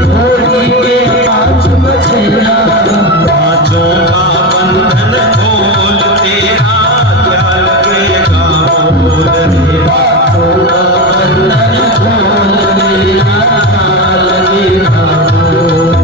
घोड़ी के 5 बजेगा। पाँचों का बंधन खोल तेरा क्या लगेगा मोल रे। पाँचों का बंधन खोल तेरा लगेगा मोल।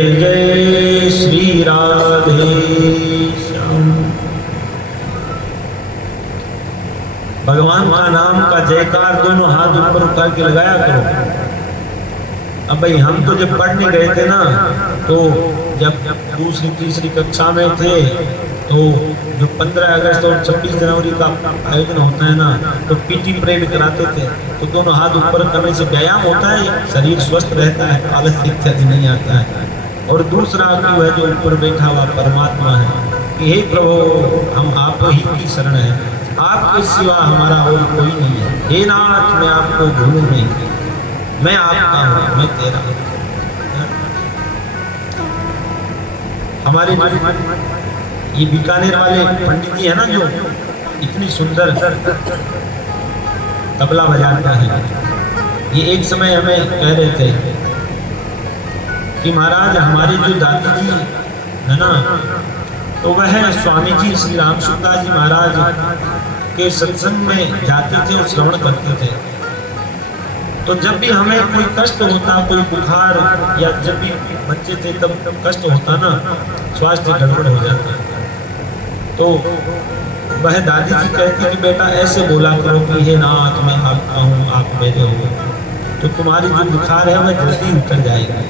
जय जय श्री राधे श्याम। भगवान का नाम का जयकार दोनों हाथ ऊपर उठा के लगाया करो। अब भाई हम तो जब पढ़ने गए थे ना, तो जब दूसरी तीसरी कक्षा में थे, तो जो 15 अगस्त और 26 जनवरी का आयोजन होता है ना, तो पीटी परेड कराते थे। तो दोनों हाथ ऊपर करने से व्यायाम होता है, शरीर स्वस्थ रहता है, आलस इत्यादि नहीं आता है। और दूसरा जो है जो ऊपर बैठा हुआ परमात्मा है कि हे प्रभु हम आप ही की शरण है, आपके सिवा हमारा और कोई नहीं है। हे नाथ मैं आपको भूलूं नहीं, मैं आपका हूँ, मैं तेरा हूँ। हमारे ये बीकानेर वाले पंडित जी है ना, जो इतनी सुंदर तबला बजाते हैं, ये एक समय हमें कह रहे थे कि महाराज हमारे जो दादी जी है ना, तो वह स्वामी जी श्री राम सुखदास जी महाराज के सत्संग में जाते थे और श्रवण करते थे। तो जब भी हमें कोई कष्ट होता, कोई बुखार, या जब भी बच्चे थे तब कष्ट होता ना, स्वास्थ्य गड़बड़ हो जाता, तो वह दादी जी कहती कि बेटा ऐसे बोला करो कि हे नाथ मैं आपका हूँ, आप मेरे हो, तो तुम्हारी जो बुखार है वह जल्दी उतर जाएगी।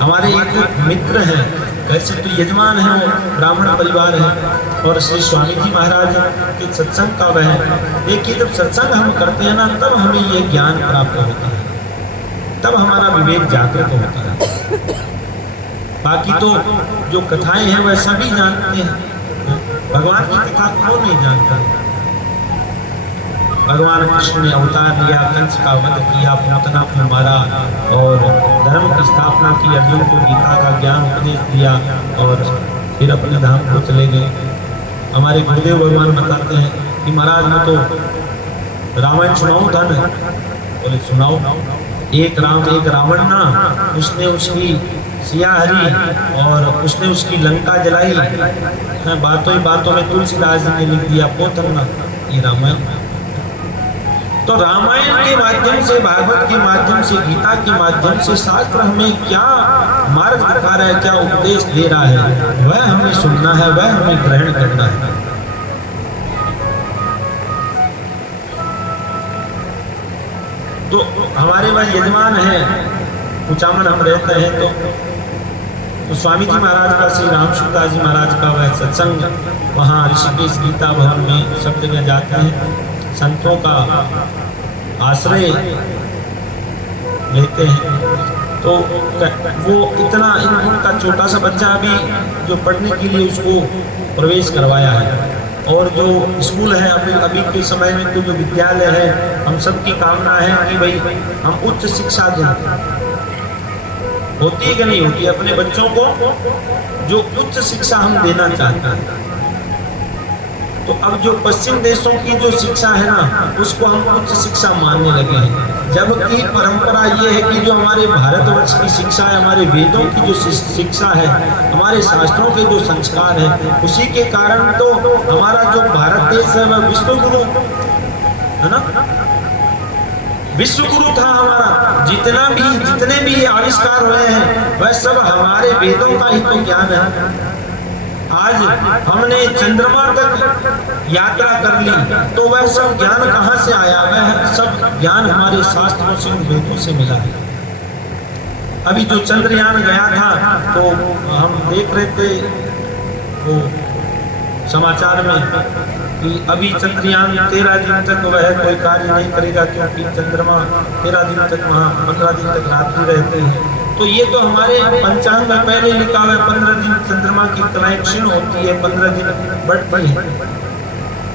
हमारे एक मित्र हैं, वैसे तो यजमान है, वो ब्राह्मण परिवार है, और श्री स्वामी जी महाराज के सत्संग का वह देखिए, जब सत्संग हम करते हैं ना, तब हमें ये ज्ञान प्राप्त होता है, तब हमारा विवेक जागृत होता है। बाकी तो जो कथाएं हैं वह सभी जानते हैं, भगवान की कथा कौन नहीं जानता। भगवान कृष्ण ने अवतार लिया, कंस का वध किया, पूतना को मारा और धर्म की स्थापना की, अर्जुन को गीता का ज्ञान उपदेश दिया और फिर अपने धाम को चले गए। हमारे गुरुदेव भगवान बताते हैं कि महाराज मैं तो रामायण सुनाऊं था ना, बोले सुनाओ। एक राम एक रावण ना, उसने उसकी सिया हरी और उसने उसकी लंका जलाई, बातों ही बातों में तुलसीदास जी ने लिख दिया पोथरना, ये रामायण। तो रामायण के माध्यम से, भागवत के माध्यम से, गीता के माध्यम से शास्त्र हमें क्या मार्ग दिखा रहा है, क्या उपदेश दे रहा है, वह हमें सुनना है, वह हमें ग्रहण करना है। तो हमारे वह यजमान है, कुचामन हम रहते हैं, तो स्वामी जी महाराज का, श्री राम सुखदास जी महाराज का वह सत्संग वहाँ ऋषिकेश गीता भवन में सब जगह जाते हैं, संतों का आश्रय लेते हैं। तो वो इतना उनका छोटा सा बच्चा अभी जो पढ़ने के लिए उसको प्रवेश करवाया है, और जो स्कूल है अभी के समय में तो जो विद्यालय है, हम सबकी कामना है कि भाई हम उच्च शिक्षा दें। होती है कि नहीं होती, अपने बच्चों को जो उच्च शिक्षा हम देना चाहते हैं। तो अब जो पश्चिम देशों की जो शिक्षा है ना, उसको हम उच्च शिक्षा मानने लगे हैं, जबकि परंपरा ये है कि जो हमारे भारतवर्ष की शिक्षा है, हमारे वेदों की जो शिक्षा है, हमारे शास्त्रों के जो संस्कार है, उसी के कारण तो हमारा जो भारत देश है वह विश्वगुरु है ना, विश्वगुरु था हमारा। जितने भी आविष्कार हुए हैं वह सब हमारे वेदों का ही तो ज्ञान है। आज हमने चंद्रमा तक यात्रा कर ली, तो वह सब ज्ञान कहाँ से आया? वह सब ज्ञान हमारे शास्त्रों से, वेदों से मिला है। अभी जो चंद्रयान गया था, तो हम देख रहे थे वो समाचार में कि अभी चंद्रयान 13 दिन तक वह कोई कार्य नहीं करेगा, क्योंकि चंद्रमा 13 दिन तक वहाँ 15 दिन तक रात्रि रहते हैं। तो ये तो हमारे पंचांग में पहले लिखा हुआ है, 15 दिन चंद्रमा की कलाएं क्षीण होती है, 15 दिन बढ़ती है।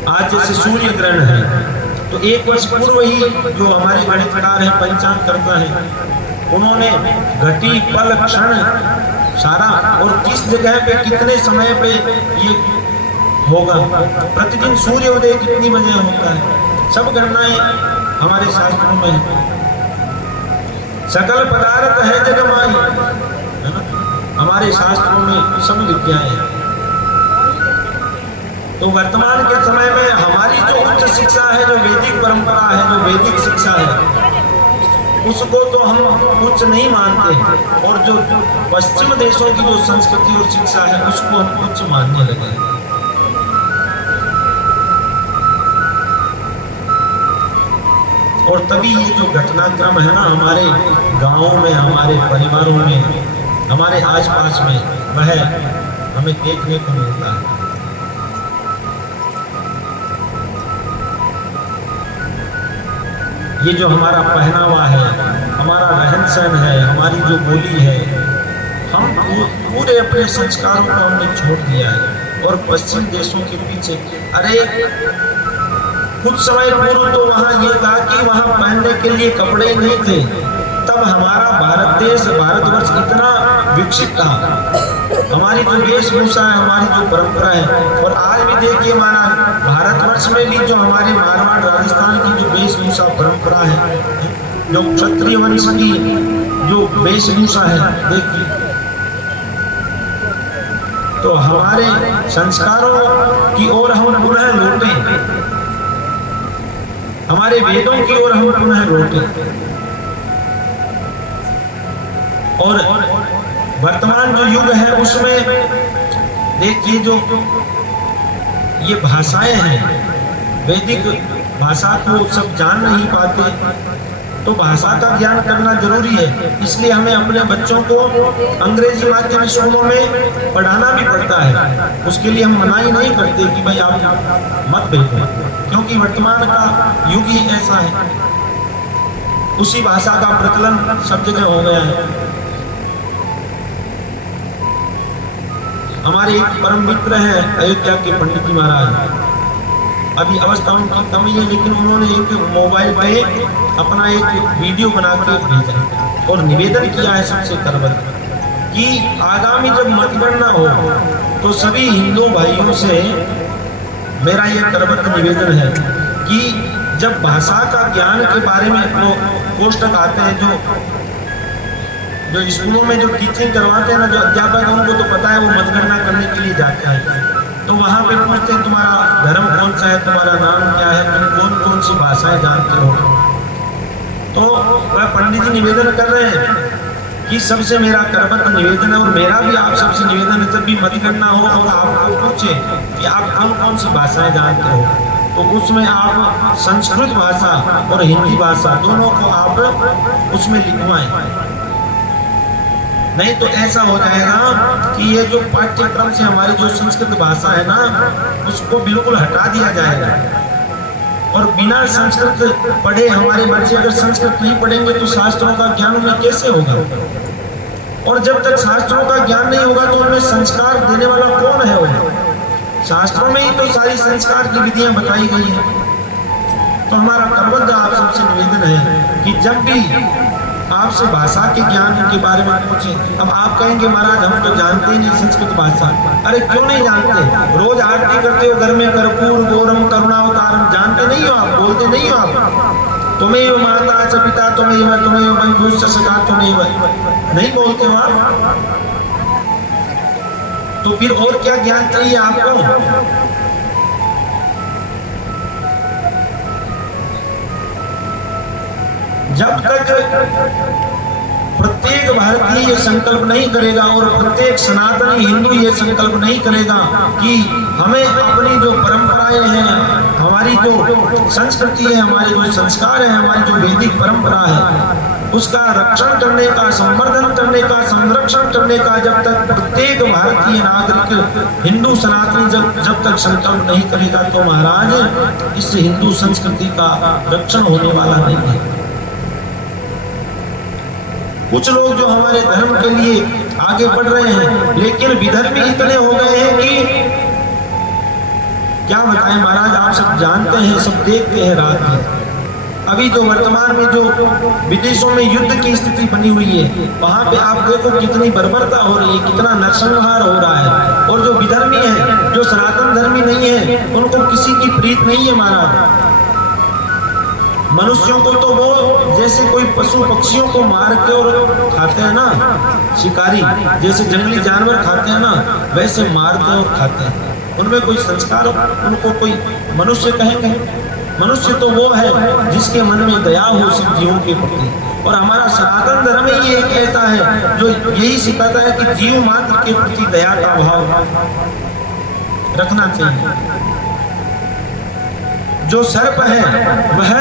आज जैसे सूर्य ग्रहण है, तो एक वर्ष पूर्व ही जो हमारे गणितकार है, पंचांग करता है, उन्होंने घटी पल क्षण सारा और किस जगह पे कितने समय पे ये होगा, प्रतिदिन सूर्योदय कितनी बजे होता है, सब गणनाएं हमारे शास्त्रों में है। सकल पदार्थ है जगमाई, है ना, हमारे शास्त्रों में सब विद्याएं हैं। तो वर्तमान के समय में हमारी जो उच्च शिक्षा है, जो वैदिक परंपरा है, जो वैदिक शिक्षा है, उसको तो हम उच्च नहीं मानते, और जो पश्चिम देशों की जो संस्कृति और शिक्षा है उसको हम उच्च मानने लगे। और तभी ये जो घटनाक्रम है ना हमारे गांवों में, हमारे परिवारों में, हमारे आसपास में, वह हमें देखने को मिलता है। ये जो हमारा पहनावा है, हमारा रहन सहन है, हमारी जो बोली है, हम पूरे अपने संस्कारों को हमने छोड़ दिया है और पश्चिम देशों के पीछे। अरे कुछ समय पूर्व तो वहाँ ये था कि वहाँ पहनने के लिए कपड़े ही नहीं थे, तब हमारा भारत देश, भारतवर्ष इतना विकसित था। हमारी जो वेशभूषा है, हमारी जो परंपरा है, और आज भी देखिए माना भारतवर्ष में भी जो हमारे मारवाड़ राजस्थान की जो वेशभूषा परंपरा है, जो क्षत्रिय वंश की जो वेशभूषा है, देखिए तो हमारे संस्कारों की ओर हम पुनः लौटे, हमारे वेदों की ओर हम पुनः लौटे। और वर्तमान जो युग है उसमें देखिए जो ये भाषाएं हैं, वैदिक भाषा को सब जान नहीं पाते, तो भाषा का ज्ञान करना जरूरी है। इसलिए हमें अपने बच्चों को अंग्रेजी माध्यम स्कूलों में पढ़ाना भी पड़ता है। उसके लिए हम मनाही नहीं करते कि भाई आप मत भेजो, क्योंकि वर्तमान का युग ही ऐसा है, उसी भाषा का प्रचलन सब जगह हो गया है। हमारे एक परम मित्र हैं अयोध्या के पंडित जी महाराज, अभी अवस्था उनकी कमी है, लेकिन उन्होंने एक मोबाइल पे अपना एक वीडियो बना के भेजा और निवेदन किया है सबसे करबद्ध कि आगामी जब मतगणना हो तो सभी हिंदू भाइयों से मेरा यह करबद्ध निवेदन है कि जब भाषा का ज्ञान के बारे में पोस्टर आते हैं, जो स्कूलों में जो टीचिंग करवाते हैं ना, जो अध्यापक है उनको तो पता है, वो मतगणना करने के लिए जाते हैं, तो वहाँ पे पूछते हैं तुम्हारा धर्म कौन सा है, तुम्हारा नाम क्या है, तुम कौन कौन सी भाषाएं जानते हो। तो वह पंडित जी निवेदन कर रहे हैं कि सबसे मेरा करबद्ध निवेदन है, और मेरा भी आप सबसे निवेदन है, जब भी मतगणना हो और आपको पूछे कि आप कौन कौन सी भाषाएं जानते हो, तो उसमें आप संस्कृत भाषा और हिंदी भाषा दोनों को आप उसमें लिखवाएं। नहीं तो ऐसा हो जाएगा कि ये जो पाठ्यक्रम से हमारी जो संस्कृत भाषा है ना, उसको बिल्कुल हटा दिया जाएगा। और बिना संस्कृत पढ़े हमारे बच्चे अगर संस्कृत नहीं पढ़ेंगे तो शास्त्रों का ज्ञान उन्हें कैसे होगा? और जब तक शास्त्रों का ज्ञान नहीं होगा तो उनमें संस्कार देने वाला कौन है? उन्हें शास्त्रों में ही तो सारी संस्कार की विधियां बताई गई हैं। तो हमारा करबद्ध आप सबसे निवेदन है कि जब भी आपसे भाषा के ज्ञान के बारे में पूछे, अब आप कहेंगे महाराज हम तो जानते ही नहीं संस्कृत भाषा। अरे क्यों नहीं जानते? रोज आरती करते हो घर में, कर्पूर गौरम करुणावतारम, जानते नहीं हो आप? बोलते नहीं हो आप? तुम्हें माता च पिता तुम्हें बंधुश्च सखा तुम्हें, नहीं बोलते हो आप? तो फिर और क्या ज्ञान चाहिए आपको? जब तक प्रत्येक भारतीय ये संकल्प नहीं करेगा और प्रत्येक सनातनी हिंदू ये संकल्प नहीं करेगा कि हमें अपनी जो परंपराएं हैं, हमारी जो संस्कृति है, हमारे जो संस्कार है, हमारी जो वैदिक परंपरा है, उसका रक्षण करने का, संवर्धन करने का, संरक्षण करने का जब तक प्रत्येक भारतीय नागरिक हिंदू सनातनी जब तक संकल्प नहीं करेगा तो महाराज इस हिंदू संस्कृति का रक्षण होने वाला नहीं है। कुछ लोग जो हमारे धर्म के लिए आगे बढ़ रहे हैं, लेकिन विधर्मी इतने हो गए हैं कि क्या बताएं महाराज, आप सब जानते हैं, सब देखते हैं रात में। अभी जो वर्तमान में जो विदेशों में युद्ध की स्थिति बनी हुई है, वहां पे आप देखो कितनी बर्बरता हो रही है, कितना नरसंहार हो रहा है। और जो विधर्मी है, जो सनातन धर्मी नहीं है, उनको किसी की प्रीत नहीं है महाराज। मनुष्यों को तो वो जैसे कोई पशु पक्षियों को मार के और खाते हैं ना, शिकारी जैसे जंगली जानवर खाते हैं ना, वैसे मारते और खाते हैं। उनमें कोई संस्कार, उनको कोई मनुष्य कहेंगे? मनुष्य तो वो है जिसके मन में दया हो सब जीवों के प्रति। और हमारा सनातन धर्म ही ये कहता है, जो यही सिखाता है कि जीव मात्र के प्रति दया का भाव रखना चाहिए। जो सर्प है वह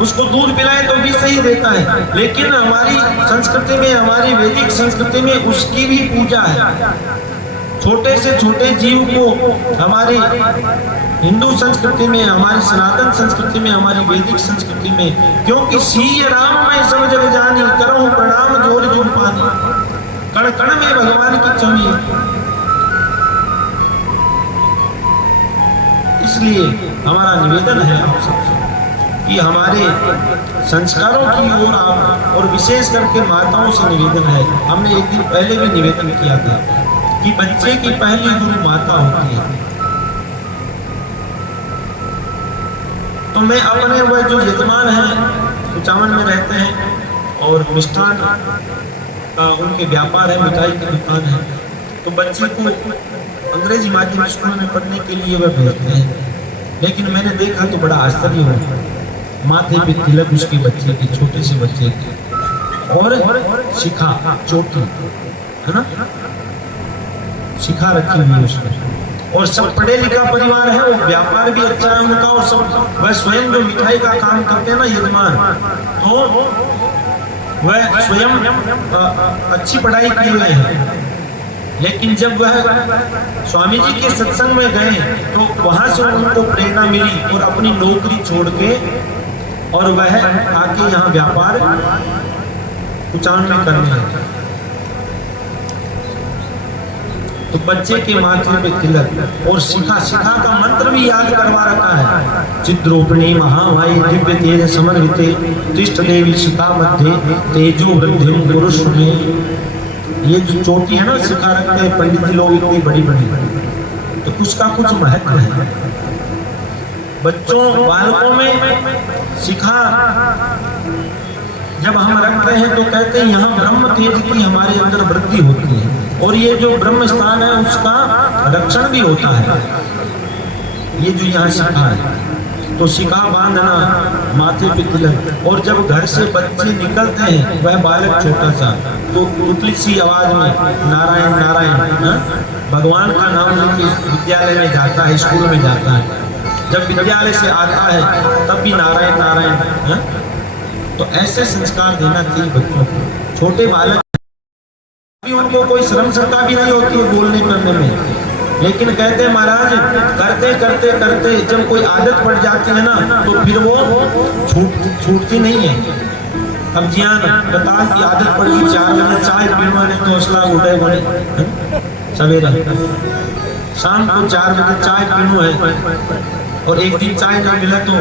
उसको दूध पिलाए तो भी सही देता है, लेकिन हमारी संस्कृति में, हमारी वैदिक संस्कृति में उसकी भी पूजा है। छोटे से छोटे जीव को हमारी हिंदू संस्कृति में, हमारी सनातन संस्कृति में, हमारी वैदिक संस्कृति में, क्योंकि सीय राम मैं सब जग जानी, करहूं प्रणाम जोर जोर पानी, कण कण में भगवान की छवि है। इसलिए हमारा निवेदन है आप सबसे कि हमारे संस्कारों की ओर आप, और विशेष करके माताओं से निवेदन है, हमने एक दिन पहले भी निवेदन किया था कि बच्चे की पहली गुरु माता होती है। तो मैं अपने वह जो यजमान हैं कुचामन में रहते हैं और मिष्ठान का उनके व्यापार है, मिठाई की दुकान है, तो बच्चे को अंग्रेजी माध्यम स्कूल में पढ़ने के लिए वह भेजते हैं। लेकिन मैंने देखा तो बड़ा आश्चर्य हुआ, माथे पे तिलक उसके बच्चे के, छोटे से बच्चे के, और शिखा चोटी है ना, शिखा रखी हुई है उसमें, और सब पढ़े लिखा परिवार है, वो व्यापार भी अच्छा है उनका, और सब वह स्वयं जो मिठाई का काम करते हैं ना यजमान, तो वह स्वयं अच्छी पढ़ाई किए हुए हैं। लेकिन जब वह स्वामी जी के सत्संग में गए तो वहां से उनको प्रेरणा मिली और अपनी नौकरी छोड़ के और वह आके यहाँ व्यापार कुचामन में करने लगे। तो बच्चे के माथे पे तिलक और शिखा, शिखा का मंत्र भी याद करवा रखा है, चिद्रूपिणी महामाई दिव्य तेज समन्विते तिष्ठ देवी शिखा मध्य तेजो वृद्धि पुरुष में। ये जो चोटी है ना, शिखा रखते हैं पंडित जी लोग इतनी बड़ी बड़ी, तो उसका कुछ महत्व है। बच्चों बालकों में शिखा जब हम रखते हैं तो कहते हैं यहाँ ब्रह्म तेज की हमारे अंदर वृद्धि होती है, और ये जो ब्रह्म स्थान है उसका रक्षण भी होता है। ये जो यहाँ शिखा है, तो शिखा बांधना, माथे पे तिलक, और जब घर से बच्चे निकलते हैं, वह बालक छोटा सा, तो उतली सी आवाज में नारायण नारायण भगवान का नाम लेके विद्यालय में जाता है, स्कूल में जाता है। जब विद्यालय से आता है तब भी नारायण नारायण। तो ऐसे संस्कार देना चाहिए बच्चों को। छोटे बालक भी, उनको कोई शर्म शंका भी नहीं होती है बोलने करने में, लेकिन कहते हैं महाराज करते करते करते जब कोई आदत पड़ जाती है ना, तो फिर वो छूटती नहीं है। अब जी हाँ, बता की आदत पड़ गई 4 बजे चाय पीने तो असला उठे बने सवेरे, शाम को 4 बजे चाय पीनू है, और एक दिन चाय ना मिला तो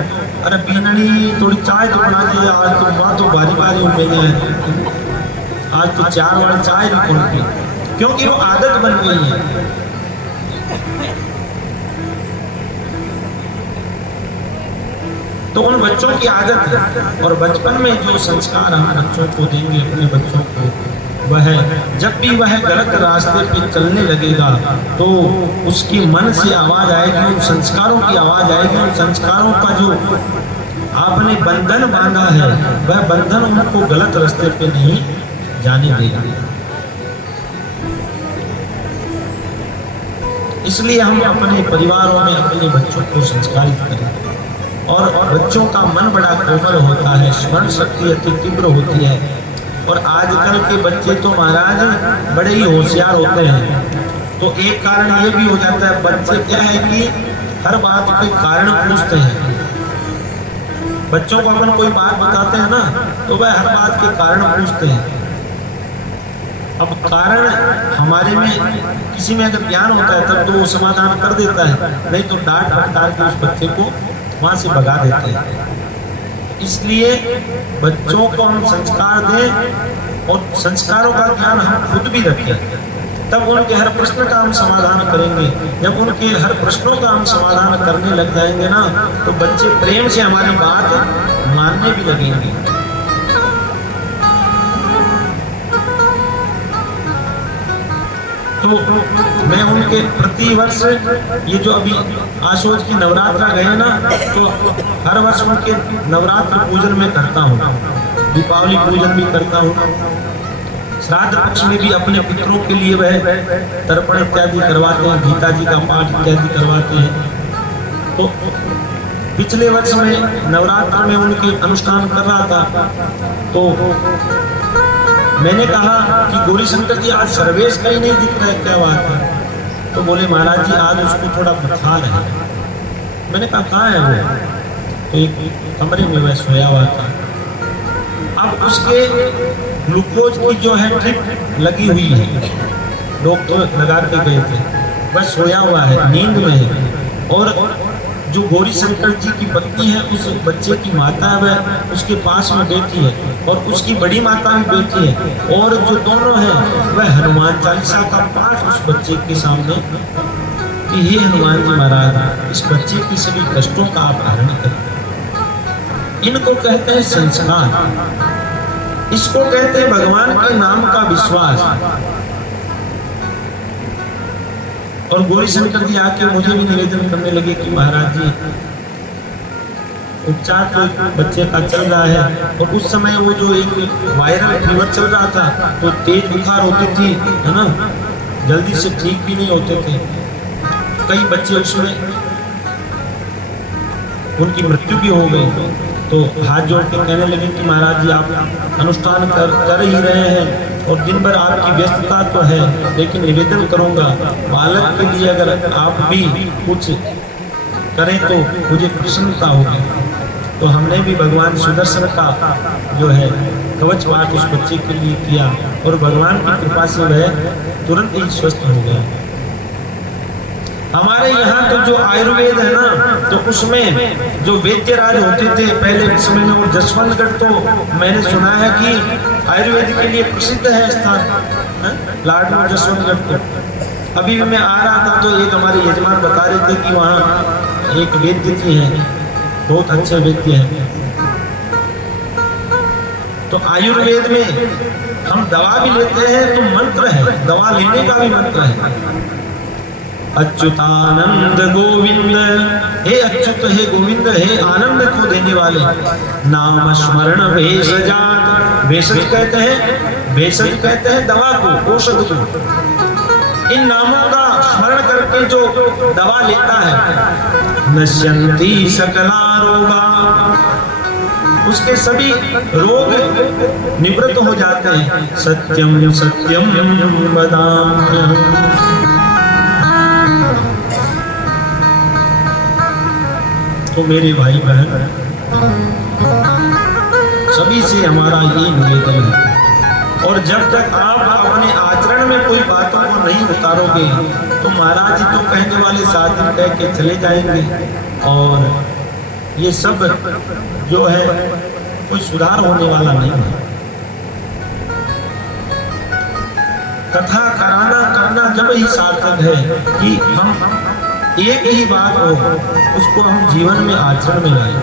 अरे पीननी थोड़ी चाय तो बना दी, आज तो बात तो बारी बारी उठे है, आज तो 4 वाली चाय भी कौन पी, क्योंकि वो आदत बन गई है। तो उन बच्चों की आदत है, और बचपन में जो संस्कार हम बच्चों को देंगे, अपने बच्चों को, वह जब भी वह गलत रास्ते पे चलने लगेगा तो उसके मन से आवाज आएगी, उन संस्कारों की आवाज आएगी, उन संस्कारों का जो आपने बंधन बांधा है वह बंधन उनको गलत रास्ते पे नहीं जाने देगा। इसलिए हम अपने परिवारों में अपने बच्चों को संस्कारित करें। और बच्चों का मन बड़ा कोमल होता है, स्मरण शक्ति अति तीव्र होती है, और आजकल के बच्चे तो महाराज बड़े ही होशियार होते हैं। तो एक कारण ये भी हो जाता है, बच्चे क्या है कि हर बात के कारण पूछते हैं। बच्चों को अपन कोई बात बताते हैं ना, तो वह हर बात के कारण पूछते हैं। अब कारण हमारे में किसी में अगर ज्ञान होता है तब तो वो समाधान कर देता है, नहीं तो डांट फटकार के उस बच्चे को वहां से भगा देते हैं। इसलिए बच्चों को हम संस्कार दें और संस्कारों का ज्ञान हम खुद भी रखें, तब उनके हर प्रश्न का हम समाधान करेंगे। जब उनके हर प्रश्नों का हम समाधान करने लग जाएंगे ना, तो बच्चे प्रेम से हमारी बात मानने भी लगेंगे। तो मैं उनके प्रति वर्ष, ये जो अभी आशोज की नवरात्रा गए ना, तो हर वर्ष उनके नवरात्र पूजन में करता हूँ। दीपावली पूजन भी करता हूँ। श्राद्ध पक्ष में भी अपने पितरों के लिए वह तर्पण इत्यादि करवाते हैं, गीता जी का पाठ इत्यादि करवाते हैं। तो पिछले वर्ष में नवरात्र में उनके अनुष्ठान कर रहा था, तो मैंने कहा कि गौरी शंकर जी आज सर्वेश कहीं नहीं दिख रहा है, क्या बात है? तो बोले महाराज जी आज उसको थोड़ा बुखार है। मैंने कहा कहाँ है वो? तो एक कमरे में वह सोया हुआ था। अब उसके ग्लूकोज की जो है ट्रिप लगी हुई है, डॉक्टर लगा के गए थे, वह सोया हुआ है, नींद में है। और जो गौरी शंकर जी की पत्नी है, उस बच्चे की माता है, वह उसके पास में बैठी है और उसकी बड़ी माता भी बैठी है, और जो दोनों हैं वह हनुमान चालीसा का पाठ उस बच्चे के सामने कि हे हनुमान जी महाराज, इस बच्चे की सभी कष्टों का आप हरण करें। इनको कहते हैं संस्कार, इसको कहते हैं भगवान के नाम का विश्वास। और गौरी शंकर जी आके मुझे भी निवेदन करने लगे कि महाराज जी उपचार तो बच्चे का चल रहा है, और उस समय वो जो एक वायरल फीवर चल रहा था, तो तेज बुखार होती थी, है ना, जल्दी से ठीक भी नहीं होते थे। कई बच्चे उसमें उनकी मृत्यु भी हो गई। तो हाथ जोड़ के कहने लगे कि महाराज जी आप अनुष्ठान कर ही रहे हैं और दिन भर आपकी व्यस्तता तो है, लेकिन निवेदन करूंगा बालक के लिए अगर आप भी कुछ करें तो मुझे प्रसन्नता होगी। तो हमने भी भगवान सुदर्शन का जो है कवच पाठ उस बच्चे के लिए किया, और भगवान की कृपा से वह तुरंत ही स्वस्थ हो गया। हमारे यहाँ तो जो आयुर्वेद है ना, तो उसमें जो वैद्यराज होते थे पहले के समय में, वो जसवंतगढ़ तो मैंने सुना है कि आयुर्वेद के लिए प्रसिद्ध है स्थान, लाडनू जसवंतगढ़। तो अभी भी मैं आ रहा था तो एक हमारे यजमान बता रहे थे कि वहाँ एक वैद्य जी हैं, बहुत अच्छे वैद्य हैं। तो आयुर्वेद में हम दवा भी लेते हैं तो मंत्र है, दवा लेने का भी मंत्र है। अच्युतानंद गोविंद, हे अच्युत हे गोविंद, हे आनंद को देने वाले, नाम स्मरण भेषजात, भेषज कहते हैं, भेषज कहते हैं दवा को, औषध को। इन नामों का स्मरण करके जो दवा लेता है, नश्यन्ति सकला रोगा, उसके सभी रोग निवृत्त हो जाते हैं। सत्यम सत्यम वदाम्यहम्। तो मेरे भाई बहन, सभी से हमारा ये निवेदन है, और जब तक आप अपने आचरण में कोई बातों को नहीं उतारोगे तो महाराज जी तो कहने वाले 7 दिन कह के चले जाएंगे, और ये सब जो है कोई सुधार होने वाला नहीं है। कथा कराना करना जब ही सार्थक है कि हम एक ही बात हो, उसको हम जीवन में आचरण में लाएं।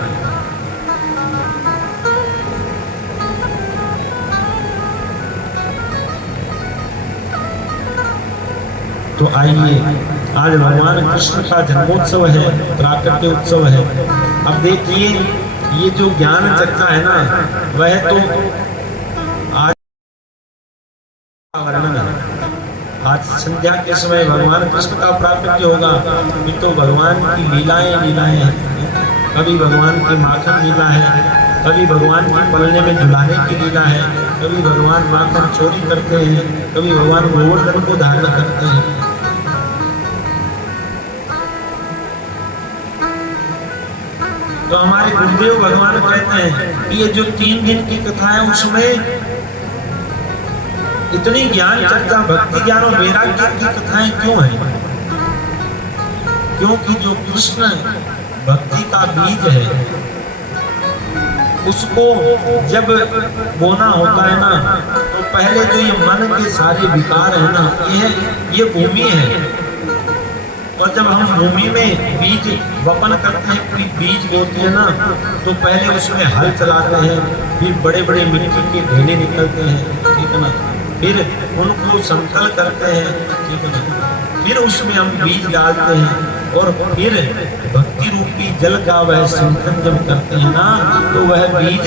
तो आइए, आज भगवान कृष्ण का जन्मोत्सव है, प्राकट्य उत्सव है। अब देखिए ये जो ज्ञान चर्चा है ना, वह तो आज वर्णन है। आज संध्या के समय भगवान कृष्ण का प्राकट्य होगा, फिर तो भगवान की लीलाएं लीलाएं हैं। कभी भगवान की माखन लीला है, कभी भगवान की पलने में झुलाने की लीला है, कभी भगवान माखन चोरी करते हैं, कभी भगवान गोवर्धन को धारण करते हैं। तो हमारे गुरुदेव भगवान कहते हैं कि ये जो 3 दिन की कथा है उसमें इतनी ज्ञान चर्चा, भक्ति ज्ञान और वैराग्य की कथाएं क्यों हैं? क्योंकि जो कृष्ण भक्ति का बीज है, उसको जब बोना होता है ना, तो पहले जो ये मन के सारे विकार है ना, ये भूमि है। और जब हम भूमि में बीज वपन करते हैं, बीज बोते हैं ना, तो पहले उसमें हल चलाते हैं, फिर बड़े बड़े मिट्टी के ढेले निकलते हैं, ठीक है ना। फिर उनको समतल करते हैं, ठीक है ना? फिर उसमें हम बीज डालते हैं और फिर भक्ति रूपी जल का वह सिंचन जब करते हैं ना, तो वह बीज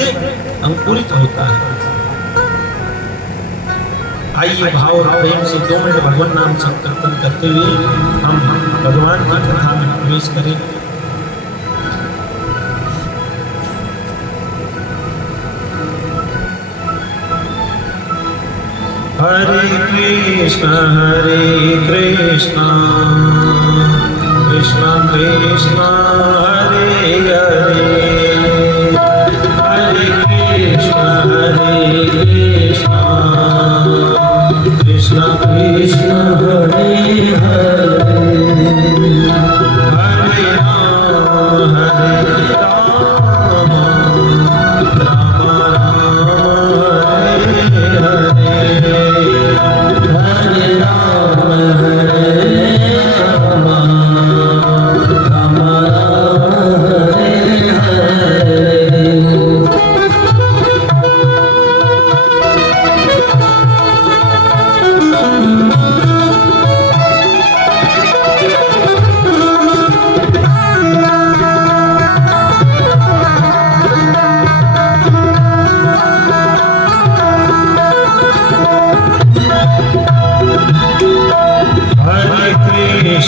अंकुरित होता है। आइए भाव और प्रेम से 2 मिनट भगवान नाम संकीर्तन करते हुए हम भगवान की कथा में प्रवेश करें। हरे कृष्ण कृष्ण कृष्ण हरे हरे, हरे कृष्ण कृष्ण कृष्ण हरे हरे, हरे राम राम हरे हरे, हरे राम राम हरे हरे।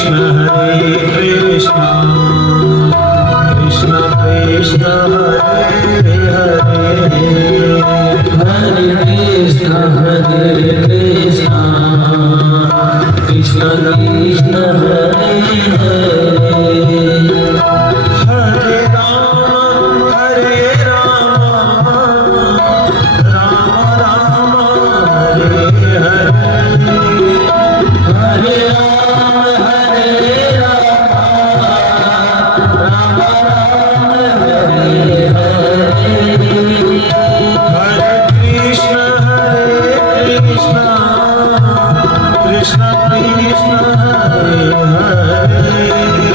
हरे कृष्ण कृष्ण कृष्ण हरे हरे, हरे कृष्ण कृष्ण कृष्ण हरे हरे, हरे राम राम राम हरे हरे, हरे राम राम हरे हरे, हरे कृष्ण कृष्ण कृष्ण हरे हरे,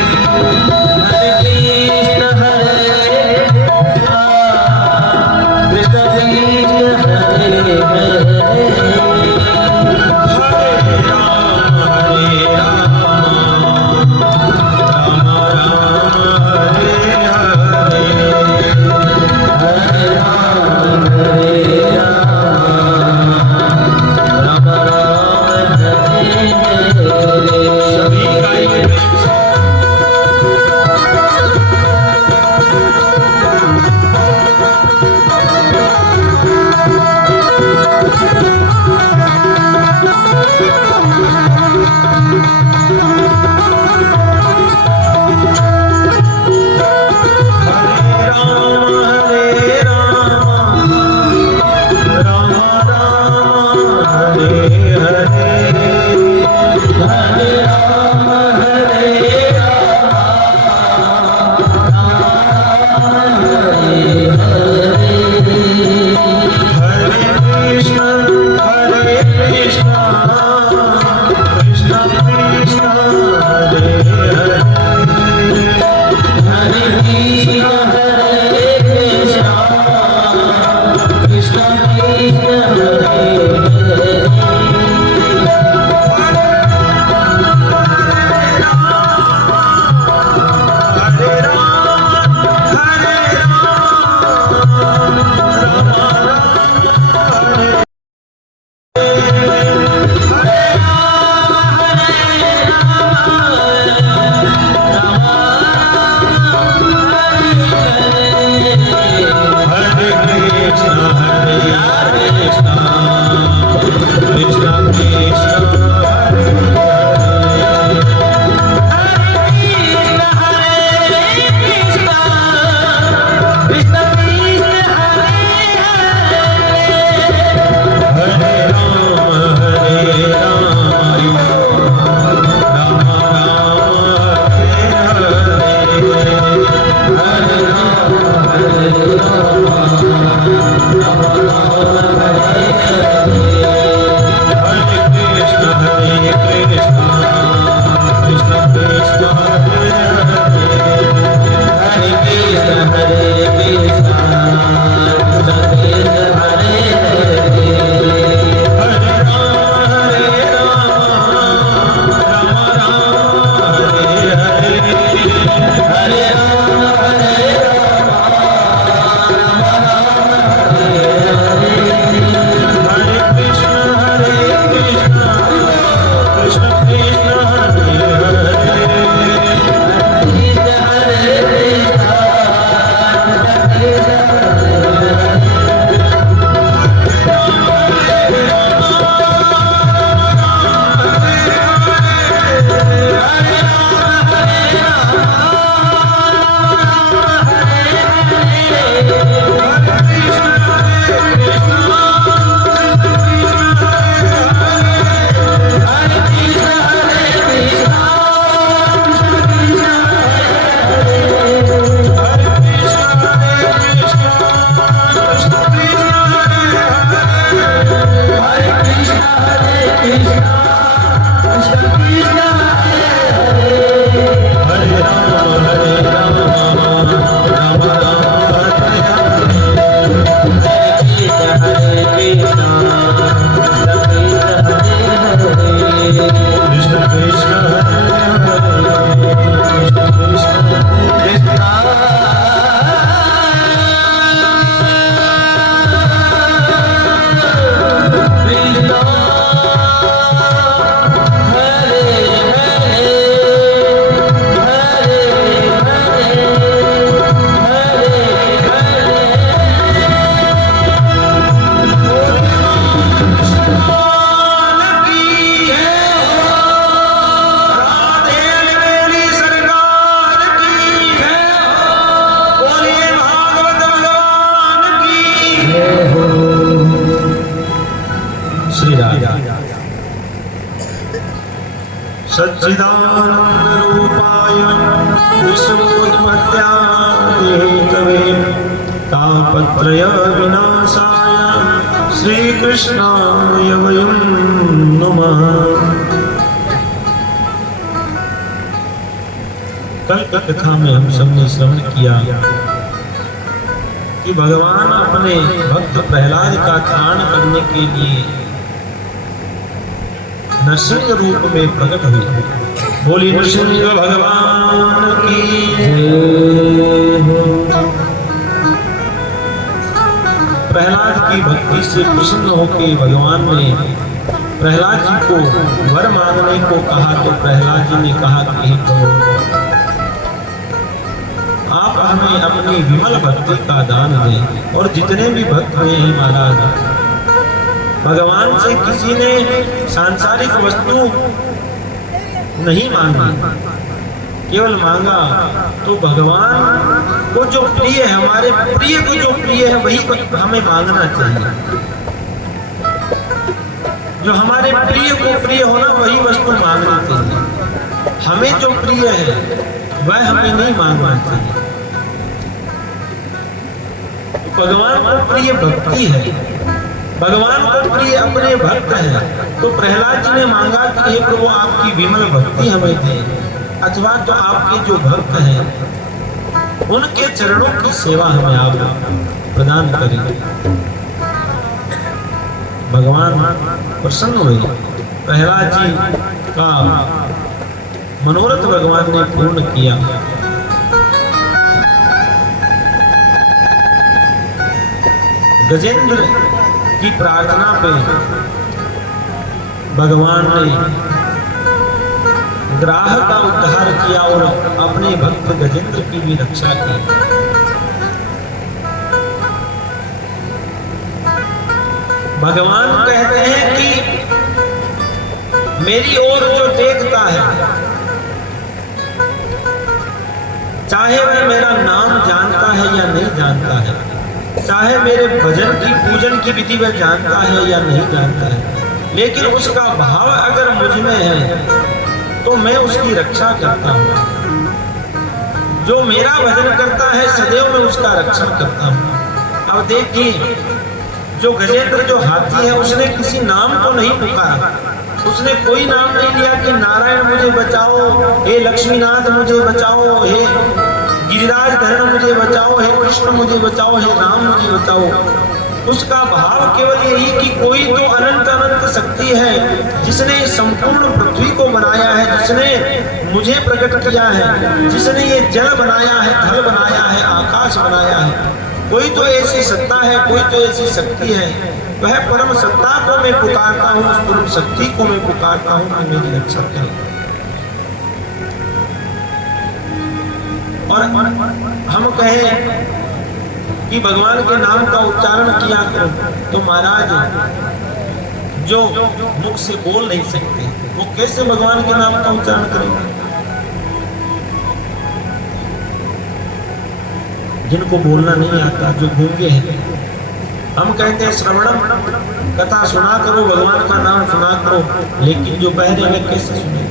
कृष्ण कृष्ण हरे सच्चिदानंदरूपाय विश्वोत्पत्त्यादिहेतवे तापत्रय विनाशाय श्रीकृष्णाय वयं नमः। कल की कथा में हम सबने श्रवण किया कि भगवान अपने भक्त प्रहलाद का त्राण करने के लिए नरसिंह रूप में प्रकट हुए। बोली नरसिंह भगवान की प्रहलाद की भक्ति से प्रसन्न होकर भगवान ने प्रहलाद जी को वर मांगने को कहा तो प्रहलाद जी ने कहा कि हे प्रभु, आप हमें अपनी विमल भक्ति का दान दें। और जितने भी भक्त हुए हैं महाराज, भगवान से किसी ने सांसारिक वस्तु नहीं मांगी, केवल मांगा तो भगवान को जो प्रिय है, हमारे प्रिय को जो प्रिय है वही हमें मांगना चाहिए। जो हमारे प्रिय को प्रिय होना वही वस्तु मांगनी चाहिए। हमें जो प्रिय है वह हमें नहीं मांगना चाहिए। भगवान को प्रिय भक्ति है, भगवान को प्रिय अपने भक्त है। तो प्रहलाद जी ने मांगा कि हे प्रभु, आपकी विमल भक्ति हमें दे, अथवा तो आपके जो भक्त हैं उनके चरणों की सेवा हमें आप प्रदान करें। भगवान प्रसन्न हुए। प्रहलाद जी का मनोरथ भगवान ने पूर्ण किया। गजेंद्र की प्रार्थना पे भगवान ने ग्राह का उद्धार किया और अपने भक्त गजेंद्र की भी रक्षा की। भगवान कहते हैं कि मेरी ओर जो देखता है, चाहे वह मेरा नाम जानता है या नहीं जानता है, चाहे मेरे भजन की पूजन की विधि वह जानता है या नहीं जानता है, लेकिन उसका भाव अगर मुझ में है तो मैं उसकी रक्षा करता हूँ। जो मेरा भजन करता है सदैव मैं उसका रक्षण करता हूँ। अब देखिए, जो गजेंद्र जो हाथी है उसने किसी नाम को नहीं पुकारा, उसने कोई नाम नहीं लिया कि नारायण मुझे बचाओ, हे लक्ष्मीनाथ मुझे बचाओ, हे गिरिराज धरण मुझे बचाओ, हे कृष्ण मुझे बचाओ, हे राम मुझे बचाओ। उसका भाव केवल यही कि कोई तो अनंत अनंत शक्ति है जिसने संपूर्ण पृथ्वी को बनाया है, जिसने मुझे प्रकट किया है, जिसने ये जल बनाया है, थल बनाया है, आकाश बनाया है, कोई तो ऐसी सत्ता है, कोई तो ऐसी शक्ति है, वह परम सत्ता को मैं पुकारता हूँ, उस परम शक्ति को मैं पुकारता हूँ कि मेरी रक्षा करे। और हम कहें कि भगवान के नाम का उच्चारण किया करो, तो महाराज जो मुख से बोल नहीं सकते वो कैसे भगवान के नाम का उच्चारण करेंगे? जिनको बोलना नहीं आता, जो गूंगे हैं, हम कहते हैं श्रवणम, कथा सुना करो, भगवान का नाम सुना करो, लेकिन जो बहरे हैं कैसे सुनेंगे?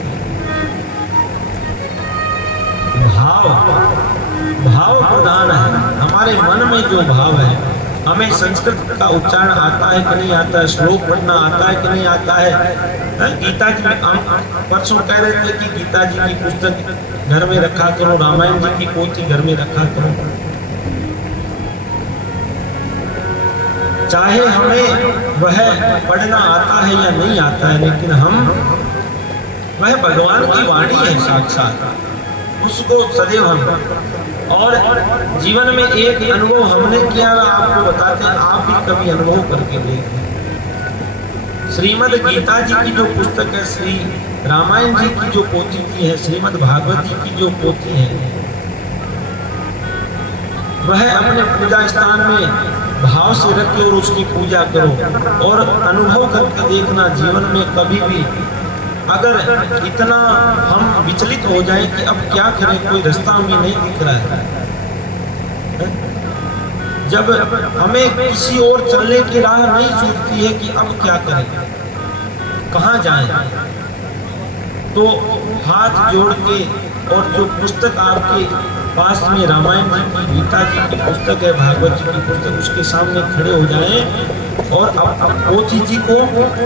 भाव प्रधान है, हमारे मन में जो भाव है। हमें संस्कृत का उच्चारण आता है कि नहीं आता है, श्लोक पढ़ना आता है कि नहीं आता है। गीता जी में हम परसों कह रहे थे कि गीता जी की पुस्तक घर में रखा करो, रामायण जी की पोथी घर में रखा करो। चाहे हमें वह पढ़ना आता है या नहीं आता है, लेकिन हम वह भगवान की वाणी है साक्षात, उसको सदैव हम, और जीवन में एक अनुभव हमने किया, आपको बताते हैं, आप भी कभी अनुभव करके देखें। श्रीमद् गीता जी की जो पुस्तक है, श्री रामायण जी की जो पोथी की है, श्रीमद् भागवत जी की जो पोथी है, वह अपने पूजा स्थान में भाव से रखे और उसकी पूजा करो, और अनुभव करके देखना जीवन में कभी भी अगर इतना हम विचलित हो जाए कि अब क्या करें, कोई रास्ता हमें नहीं दिख रहा है, जब हमें किसी और चलने की राह नहीं सूझती है कि अब क्या करें, कहाँ जाएं, तो हाथ जोड़ के, और जो पुस्तक आपके पास में रामायण जी की, गीता जी की पुस्तक है, भागवत जी की पुस्तक, उसके सामने खड़े हो जाएं और अब पोथी जी को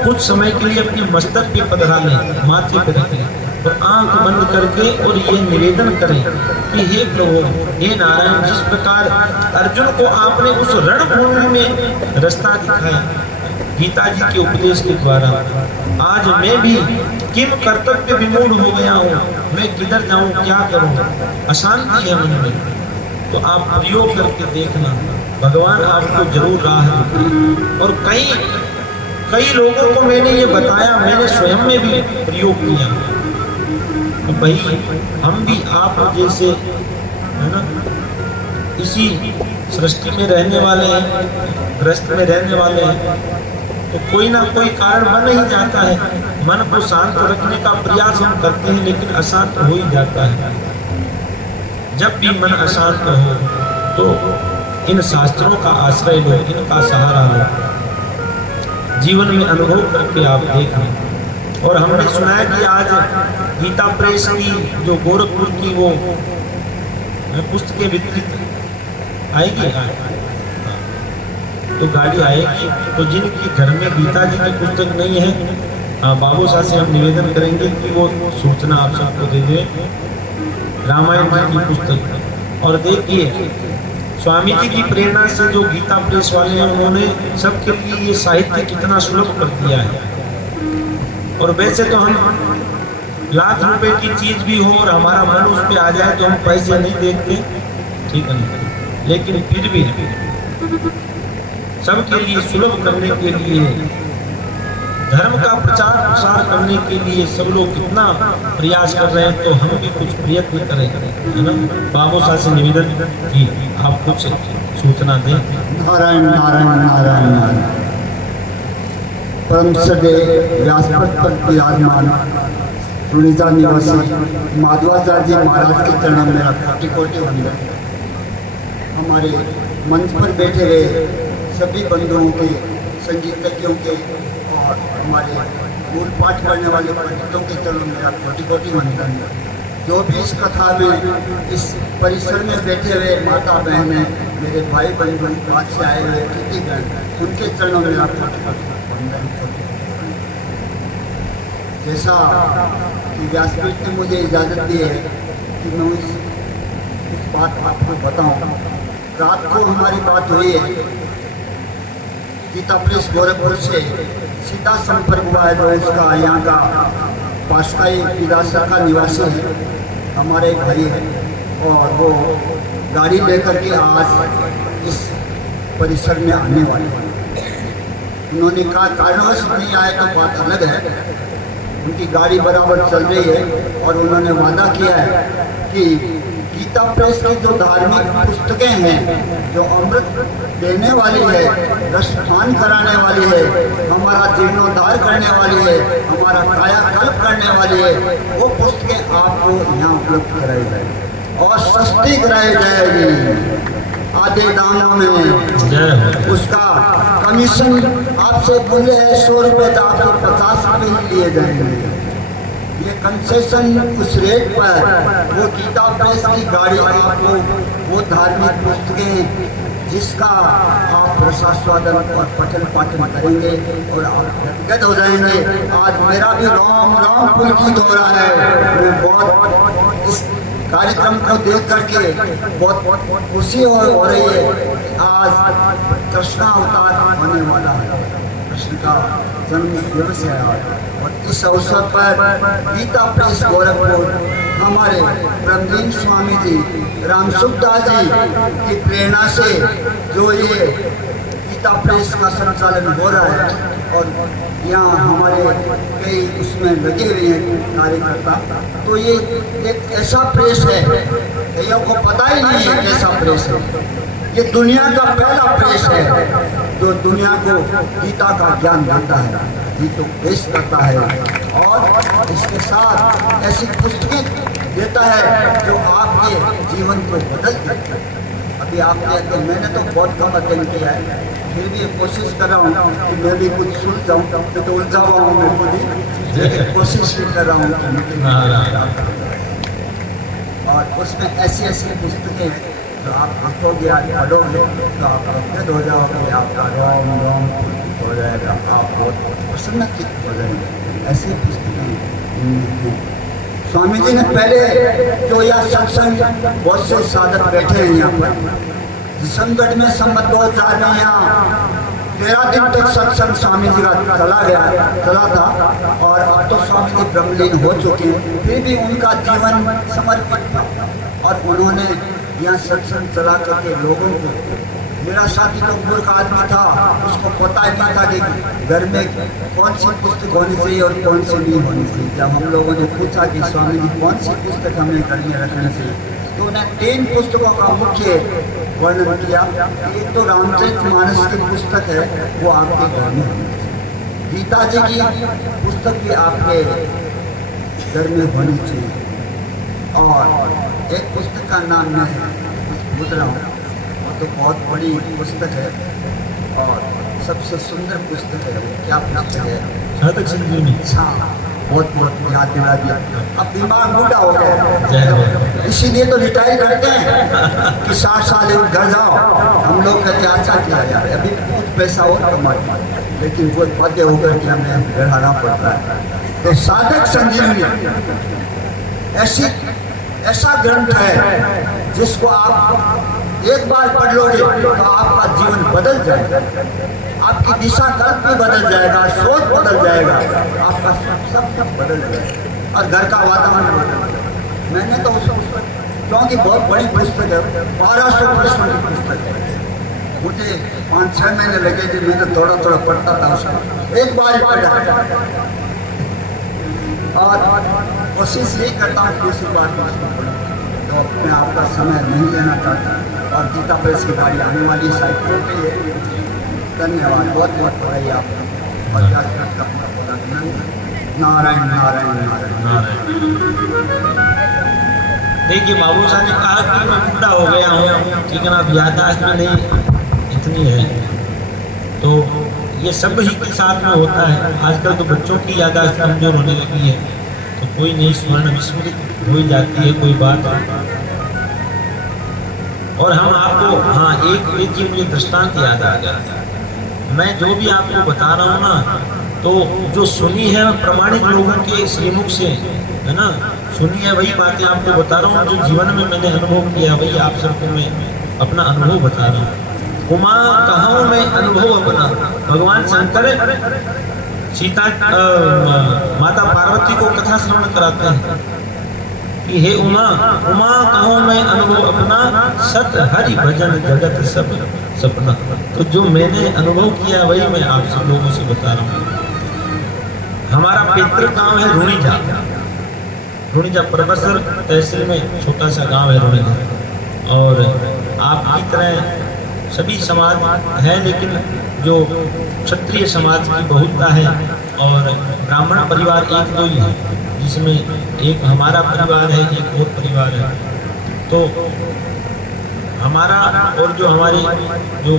कुछ समय के लिए अपने मस्तक पे पधरा लें, माथे पे रखें और आंख बंद करके, और ये निवेदन करें कि हे प्रभु, हे नारायण, जिस प्रकार अर्जुन को आपने उस रणभूमि में रास्ता दिखाया गीता जी के उपदेश के द्वारा, आज मैं भी किम कर्तव्य विमूढ़ हो गया हूँ, मैं किधर जाऊँ, क्या करूँ, अशांति है मन में, तो आप प्रयोग करके देखना, भगवान आपको जरूर राह देंगे। और कई लोगों को मैंने ये बताया, मैंने स्वयं में भी प्रयोग किया, तो भाई हम भी आप जैसे है ना, इसी सृष्टि में रहने वाले हैं, ग्रस्त में रहने वाले हैं, तो कोई ना कोई कारण बन ही जाता है। मन को शांत रखने का प्रयास हम करते हैं, लेकिन अशांत हो ही जाता है। जब भी मन अशांत हो तो इन शास्त्रों का आश्रय लो, इनका सहारा लो, जीवन में अनुभव करके आप देखें। और हमने सुना है कि आज गीता प्रेस की जो गोरखपुर की वो पुस्तकें वितरित आएगी, तो गाड़ी आएगी, तो जिनकी घर में गीता जी की पुस्तक नहीं है, बाबू साहब से हम निवेदन करेंगे कि वो सूचना आप सबको दे दें, रामायण जी की पुस्तक। और देखिए, स्वामी जी की प्रेरणा से जो गीता प्रेस वाले हैं, उन्होंने सबके लिए ये साहित्य कितना सुलभ कर दिया है। और वैसे तो हम लाख रुपए की चीज भी हो और हमारा मन उस पर आ जाए तो हम पैसे नहीं देखते, ठीक है, लेकिन फिर भी सबके लिए सुलभ करने के लिए, धर्म का प्रचार प्रसार करने के लिए सब लोग कितना प्रयास कर रहे हैं, तो हम भी कुछ प्रयत्न करें, है ना। बाबू साहब से निवेदन की आप कुछ सूचना दें। नारायण नारायण नारायण नारायण। परम सदे व्यासपद पर विराजमान रुणिजा निवासी माधवाचार्य जी महाराज के चरणों में कोटि कोटि वंदन। हमारे मंच पर बैठे हुए सभी बंधुओं के, संगीतज्ञों के और हमारे मूल पाठ करने वाले पंडितों के चरणों में कोटि कोटि वंदन। जो भी इस कथा में, इस परिसर में बैठे हुए माता बहनें, मेरे भाई बंधु, बात से आए हुए अतिथिगण, उनके चरणों में कोटि कोटि वंदन। जैसा कि व्यासपीठ ने मुझे इजाज़त दी है कि मैं उस बात आपको बताऊं। रात को हमारी बात हुई है, गीता प्रेस गोरखपुर से सीधा संपर्क हुआ है, जो उसका यहाँ का पाशकाई विरासत का निवासी है, हमारे भाई है, और वो गाड़ी लेकर के आज इस परिसर में आने वाले हैं। उन्होंने कहा कारणवश नहीं आए तो बात अलग है, उनकी गाड़ी बराबर चल रही है और उन्होंने वादा किया है कि गीता प्रेस की जो धार्मिक पुस्तकें हैं, जो अमृत देने वाली है, रसपान कराने वाली है, हमारा जीर्णोद्धार करने वाली है, हमारा कायाकल्प करने वाली है, वो पुस्तकें आपको यहाँ उपलब्ध कराई जाएगी और सस्ती कराई जाएगी आधे दामों में। उसका कमीशन आपसे मूल्य है 100 रुपये का, आपसे 50 रुपये ही लिए जाएंगे। ये कंसेशन उस रेट पर वो गीता प्रेस की गाड़ी आपको वो धार्मिक पुस्तकें जिसका आप रसास्वादन और पठन पाठन करेंगे और आप गदगद हो जाएंगे। आज मेरा भी राम राम पुलकित हो रहा है। मैं बहुत इस कार्यक्रम को देख करके बहुत खुशी हो रही है। आज कृष्ण अवतार होने वाला है, कृष्ण का जन्म दिवस है आज, और इस अवसर पर गीता प्रेस गोरखपुर हमारे ब्रह्मलीन स्वामी जी रामसुखदास जी की प्रेरणा से जो ये गीता प्रेस का संचालन हो रहा है और यहाँ हमारे कई उसमें लगे हुए हैं कार्यकर्ता, तो ये एक ऐसा प्रेस है, कईयों को पता ही नहीं है कैसा प्रेस है। ये दुनिया का पहला प्रेस है जो दुनिया को गीता का ज्ञान देता है, गीता पेश करता है और इसके साथ ऐसी पुस्तकें देता है जो आपके जीवन को बदल देती है। अभी आपने मैंने तो बहुत कम अध्ययन किया है, फिर भी कोशिश कर रहा हूँ कि मैं भी कुछ सुन जाऊँ, तो उलझा हुआ हूँ मैं खुद ही, लेकिन कोशिश भी कर रहा हूँ। और उसमें ऐसी ऐसी पुस्तकें हैं जो आप पढ़ोगे या पढ़ोगे तो आप अवगत हो जाओगे, आपका रोम रोम हो जाएगा, आप बहुत प्रसन्नचित्त हो जाएंगे। ऐसी पुस्तकें स्वामी जी ने पहले जो यह सत्संग बहुत से साधक बैठे हैं यहाँ पर दिसंबर में संबत 2004 में यहाँ 13 दिन तक सत्संग स्वामी जी का चला था और अब तो स्वामी जी ब्रह्मलीन हो चुके हैं, फिर भी उनका जीवन समर्पित था और उन्होंने यहाँ सत्संग चला करके लोगों को, मेरा साथी तो मूर्ख आदमी था, उसको पता ही नहीं था कि घर में कौन सी पुस्तक होनी चाहिए और कौन सी नहीं होनी चाहिए। जब हम लोगों ने पूछा कि स्वामी जी कौन सी पुस्तक हमें घर में रखना चाहिए, तो उन्हें 3 पुस्तकों का मुख्य वर्णन किया। एक तो रामचरितमानस की पुस्तक है, वो आपके घर में होनी चाहिए। गीता जी की पुस्तक भी आपके घर में होनी चाहिए। और एक पुस्तक का नाम मैं भूल रहा हूँ, तो बहुत बड़ी पुस्तक है और सबसे सुंदर पुस्तक है। क्या पुस्तक है? साधक संजीवनी। हाँ, बहुत बहुत याद दिला दिया। अब दिमाग बूढ़ा हो गया, इसीलिए तो रिटायर करते हैं कि 60 साल घर जाओ। हम लोग कहते अच्छा किया यार, अभी कुछ पैसा और कमाते, लेकिन वो पदे होकर के हमें बढ़ाना पड़ता है। तो साधक संजीवनी ऐसा ग्रंथ है जिसको आप एक बार पढ़ लोगे तो आपका जीवन बदल जाएगा, आपकी दिशा कल्प भी बदल जाएगा, सोच बदल जाएगा, आपका सब कुछ बदल जाएगा और घर का वातावरण बदल जाएगा। मैंने तो उसको क्योंकि बहुत बड़ी पुस्तक है, 1200 प्रश्नों की पुस्तक है, मुझे 5-6 महीने लगे थे, मैं तो थोड़ा थोड़ा पढ़ता था उसका, एक बार ही पढ़ा और कोशिश यही करता हूँ दूसरी बार तो अपने आप का समय नहीं लेना चाहता। और गीता प्रेस की गाड़ी आने वाली साइड पर भी है। धन्यवाद, बहुत बहुत बधाई आपको। और नारायण नारायण नारायण। देखिए बाबू साहब ने कहा कि मैं बूढ़ा हो गया हूँ, ठीक है ना, अब याददाश्त में नहीं इतनी है, तो ये सब ही के साथ में होता है। आजकल तो बच्चों की याददाश्त कमजोर होने लगी है, तो कोई नहीं स्मरण विस्मृत हो ही जाती है कोई बात। और हम आपको एक चीज मुझे दृष्टांत याद आ गया। मैं जो भी आपको बता रहा हूँ ना, तो जो सुनी है प्रमाणिक लोगों के श्रीमुख से, है ना, सुनी है वही बातें आपको बता रहा हूँ। जो जीवन में मैंने अनुभव किया वही आप सबको मैं अपना अनुभव बता रहा हूँ। उमा कहाँ मैं अनुभव अपना, भगवान शंकर सीता माता पार्वती को कथा श्रवण कराते हैं कि हे उमा उमा कहो मैं अनुभव अपना, सत हरि भजन जगत सब सपना। तो जो मैंने अनुभव किया वही मैं आप सब लोगों से बता रहा हूँ। हमारा पितृ गांव है रुणीजा। रुणीजा परबसर तहसील में छोटा सा गांव है रुणीजा। और आपकी तरह सभी समाज है, लेकिन जो क्षत्रिय समाज की बहुलता है और ब्राह्मण परिवार एक दो ही है, जिसमें एक हमारा परिवार है, एक और परिवार है। तो हमारा और जो हमारे जो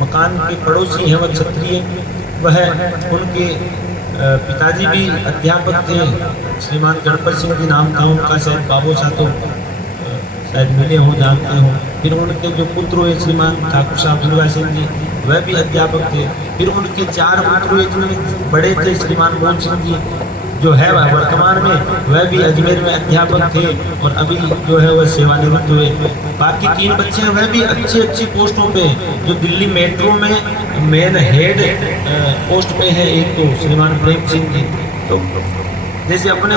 मकान के पड़ोसी हैं वह क्षत्रिय, वह उनके पिताजी भी अध्यापक थे, श्रीमान गणपत सिंह जी नाम था उनका, शायद बाबू सा तो शायद मिले हो, जानते हो। फिर उनके जो पुत्र हुए श्रीमान ठाकुर साहब दुर्गा सिंह जी, वह भी अध्यापक थे। फिर उनके 4 पुत्र हुए, जिनमें बड़े थे श्रीमान मोहन सिंह जी जो है वह वर्तमान में वह भी अजमेर में अध्यापक थे और अभी जो है वह सेवानिवृत्त हुए। बाकी 3 बच्चे हैं, वह भी अच्छी पोस्टों पे, जो दिल्ली मेट्रो में मेन हेड पोस्ट पे है। एक तो श्रीमान प्रेम सिंह जी, तो जैसे अपने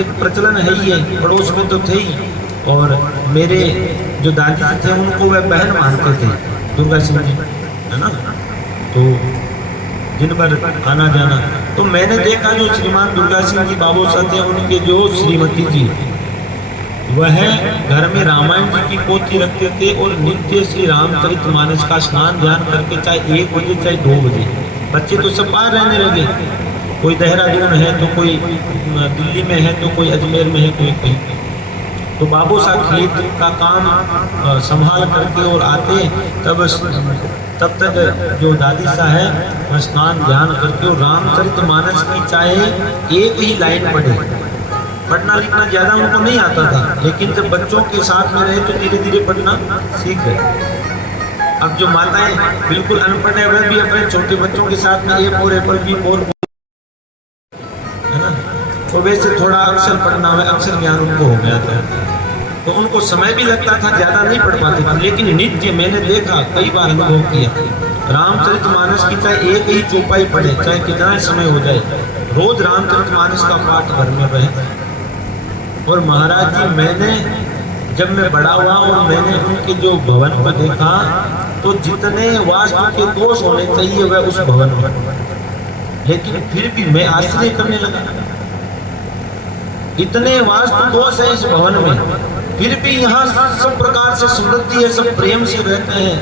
एक प्रचलन है ही है, पड़ोस में तो थे ही। और मेरे जो दादी जी थे उनको वह बहन मानते थे, दुर्गा सिंह जी, है ना। तो दिन भर आना जाना। तो मैंने देखा जो श्रीमान दुर्गा सिंह जी बाबू साहब थे, उनके जो श्रीमती जी वह घर में रामायण जी की पोथी रखते थे और नित्य श्री रामचरितमानस का स्नान ध्यान करके, चाहे 1 बजे चाहे 2 बजे। बच्चे तो सब बाहर रहने लगे, कोई देहरादून है तो कोई दिल्ली में है तो कोई अजमेर में है, कोई कहीं। तो बाबू साहब खेत का काम संभाल करके और आते, तब तक जो दादी सा है वह स्नान ध्यान करके और रामचरितमानस की चाहे 1 ही लाइन पढ़े। पढ़ना लिखना ज़्यादा उनको नहीं आता था, लेकिन जब बच्चों के साथ में रहे तो धीरे धीरे पढ़ना सीख गए। अब जो माताएं बिल्कुल अनपढ़ है, वह भी अपने छोटे बच्चों के साथ में A for Apple, B for है ना, और वैसे थोड़ा अक्षर पढ़ना, वह अक्षर ज्ञान उनको हो गया था। तो उनको समय भी लगता था, ज़्यादा नहीं पढ़ पाते थे, लेकिन नित्य मैंने देखा, कई बार अनुभव किया, रामचरितमानस की चाहे 1 ही चौपाई पढ़े, चाहे कितना समय हो जाए, रोज रामचरितमानस का पाठ घर में रहे। और महाराज जी, मैंने जब मैं बड़ा हुआ और मैंने उनके जो भवन को देखा, तो जितने वास्तु के दोष होने चाहिए वह उस भवन में, लेकिन फिर भी मैं आश्चर्य करने लगा, इतने वास्तु दोष है इस भवन में, फिर भी यहाँ सब प्रकार से समृद्धि है, सब प्रेम से रहते हैं।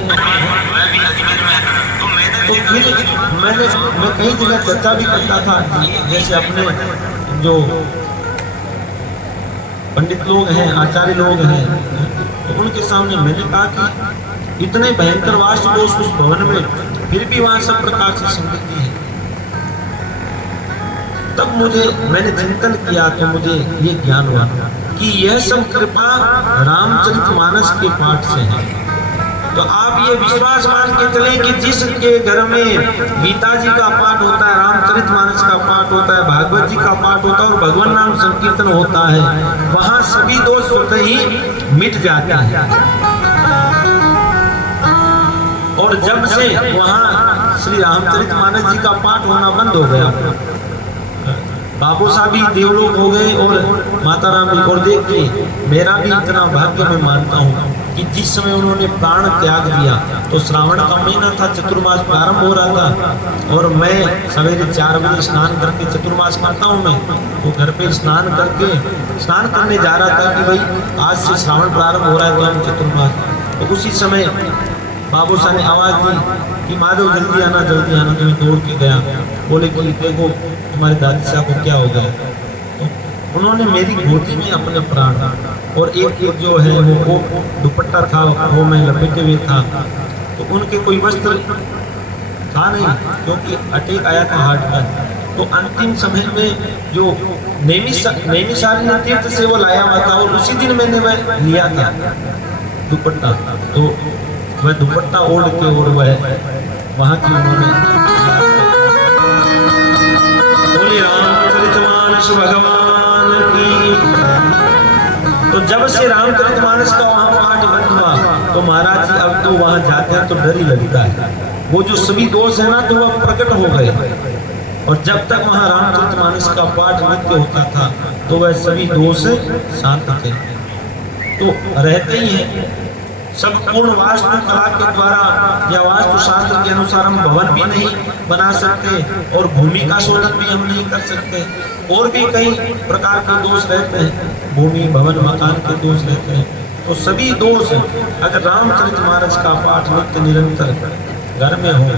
तो फिर मैं कई जगह चर्चा भी करता था, जैसे अपने जो पंडित लोग हैं, आचार्य लोग हैं, तो उनके सामने मैंने कहा कि इतने भयंकर वास्तु दोष उस भवन में, फिर भी वहाँ सब प्रकार से समृद्धि है। तब मैंने चिंतन किया तो मुझे ये ज्ञान हुआ कि यह सब कृपा रामचरितमानस के पाठ से है। तो आप ये विश्वास मान के चलें कि जिसके घर में गीता जी का पाठ होता है, रामचरितमानस का पाठ होता है, भागवत जी का पाठ होता है और भगवान नाम संकीर्तन होता है, वहां सभी दोष स्वतः ही मिट जाते हैं। और जब से वहां श्री रामचरितमानस जी का पाठ होना बंद हो गया, बाबू साहब भी देवलोक हो गए और माता राम भी। और देखिए, मेरा भी इतना भाग्य मैं मानता हूँ कि जिस समय उन्होंने प्राण त्याग दिया तो श्रावण का महीना था, चतुर्मास प्रारंभ हो रहा था, और मैं सवेरे 4 बजे स्नान करके, चतुर्मास करता हूँ मैं, तो घर पे स्नान करने जा रहा था कि भाई आज से श्रावण प्रारंभ हो रहा है, वह चतुर्मास। तो उसी समय बाबू साहब ने आवाज़ दी कि माधव जल्दी आना जल्दी आना। तो मैं दौड़ के गया, बोले कि देखो तुम्हारे दादी साहब को क्या हो गया। तो उन्होंने मेरी गोदी में अपने प्राण, और एक जो है वो दुपट्टा था वो मैं लपेटे हुए था, तो उनके कोई वस्त्र था नहीं क्योंकि अटैक आया था हार्ट का। तो अंतिम समय में जो नैमिषारण्य तीर्थ से वो लाया हुआ था और उसी दिन मैंने वह लिया था दुपट्टा। तो वह दुपट्टा ओढ़ के और वह वहाँ की उन्होंने बोले रामचरितमानस भगवान की। तो जब से रामचरितमानस का वहाँ पाठ बंद हुआ तो महाराज जी अब तो वहाँ जाते हैं तो डर ही लगता है, वो जो सभी दोष है ना तो वह प्रकट हो गए। और जब तक वहाँ रामचरितमानस का पाठ नित्य होता था तो वह सभी दोष शांत थे। तो रहते ही हैं सब पूर्ण वास्तु कला के द्वारा या वास्तु शास्त्र के अनुसार हम भवन भी नहीं बना सकते और भूमि का शोधन भी हम नहीं कर सकते। और भी कई प्रकार के दोष रहते हैं, भूमि भवन मकान के दोष रहते हैं। तो सभी दोष अगर रामचरितमानस का पाठ नित्य निरंतर घर में हो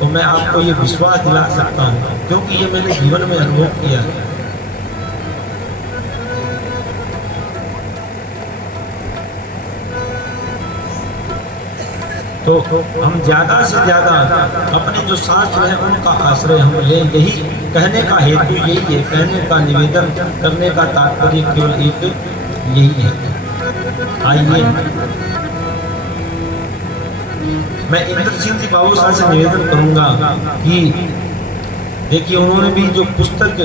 तो मैं आपको ये विश्वास दिला सकता हूँ, क्योंकि ये मैंने जीवन में अनुभव किया है। तो हम ज्यादा से ज्यादा अपने जो शास्त्र हैं उनका आश्रय हम लें। यही कहने का हेतु यही है, कहने का निवेदन करने का तात्पर्य केवल एक यही है। आइए मैं इंद्र सिंह जी बाबू साहब से निवेदन करूंगा कि देखिए उन्होंने भी जो पुस्तक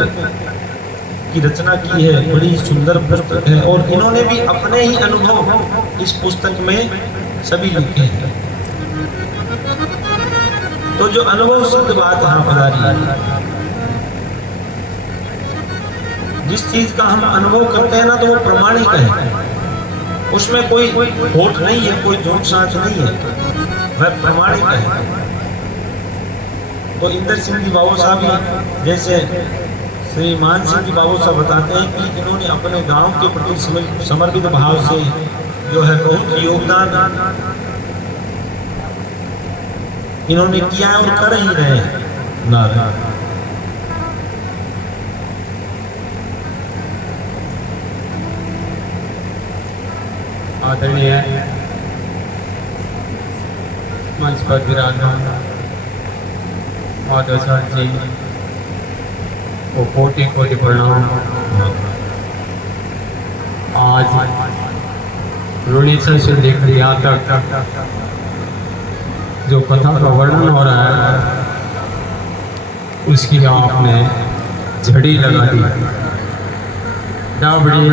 की रचना की है बड़ी सुंदर पुस्तक है और इन्होंने भी अपने ही अनुभव इस पुस्तक में सभी लिखे हैं। तो जो अनुभव सिद्ध बात यहाँ पधारी है, जिस चीज का हम अनुभव करते हैं ना तो वो प्रमाणिक है, उसमें कोई खोट नहीं है, कोई झूठ साँच नहीं है, वह प्रमाणिक है। तो इंद्र सिंह जी बाबू साहब ही जैसे श्री मान सिंह जी बाबू साहब बताते हैं कि इन्होंने अपने गांव के प्रति समर्पित भाव से जो है बहुत योगदान इन्होंने किया है और कर ही रहे हैं। नारायण आदरणीय मंच पर विराजमान माधवाचार्य जी को कोटि कोटि प्रणाम। आज रुणीसर से लेकर यहाँ तक जो कथा का वर्णन हो रहा है उसकी आपने झड़ी लगा दी। डाबड़ी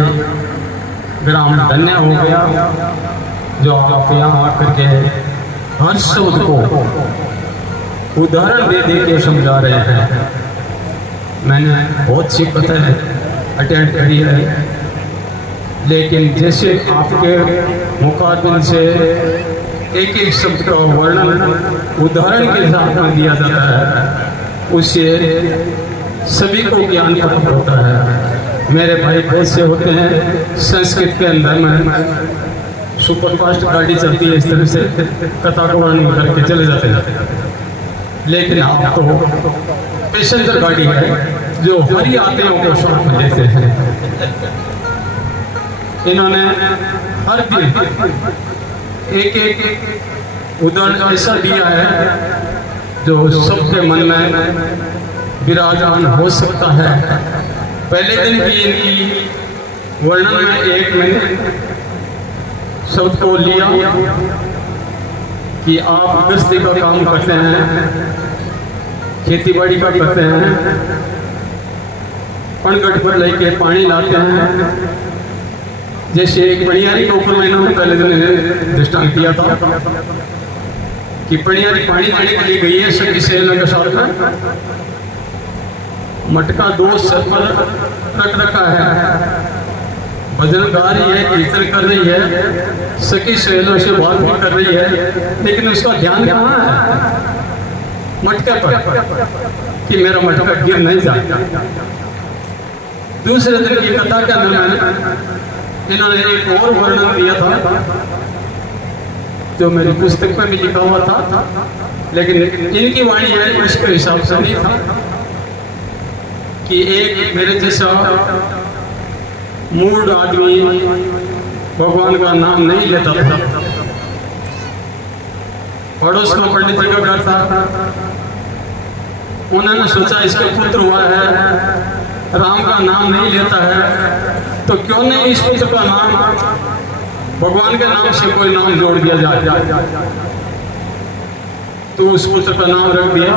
ग्राम धन्य हो गया जो आप यहाँ आकर के हर शब्द को उदाहरण दे दे के समझा रहे हैं। मैंने बहुत सी कथाएं अटेंड करी है, लेकिन जैसे आपके मुकाबले से एक एक शब्द का वर्णन उदाहरण के साथ में दिया जाता है, उससे सभी को ज्ञान प्राप्त होता है। मेरे भाई बहुत से होते हैं संस्कृत के अंदर में सुपरफास्ट गाड़ी चलती है, इस तरह से कथा का वर्णन करके चले जाते हैं, लेकिन आप तो पैसेंजर गाड़ी है जो हर यात्रियों को शौक में देते हैं। इन्होंने हर दिन एक एक उदाहरण ऐसा दिया है जो सबके मन में विराजमान हो सकता है। पहले दिन भी इनकी वर्णन में एक मैंने शब्द को लिया कि आप गृहस्थी का काम करते हैं, खेती बाड़ी का करते हैं, पनघट पर लेके पानी लाते हैं। जैसे एक पणियारी के ऊपर मैंने पहले दिन दृष्टांत किया था कि पणियारी पानी देने के लिए गई है सभी सेना के साथ में, मटका 2 सर पर रख रखा है, भजन गा रही है, कीर्तन कर रही है, सखी सहेलों से बात भी कर रही है, लेकिन उसका ध्यान कहाँ है? मटके पर कि मेरा मटका गिर नहीं जाए। दूसरे दिन की कथा के अंदर इन्होंने एक और वर्णन दिया था जो मेरी पुस्तक में भी लिखा हुआ था, लेकिन इनकी वाणी है उसके हिसाब से नहीं था कि एक मेरे जैसा मूड आदमी भगवान का नाम नहीं लेता था, पड़ोस में पंडित जी का घर था, उन्होंने सोचा इसका पुत्र हुआ है, राम का नाम नहीं लेता है, तो क्यों नहीं इस पुत्र का नाम भगवान के नाम से कोई नाम जोड़ दिया जाए। तो उस पुत्र का नाम रख दिया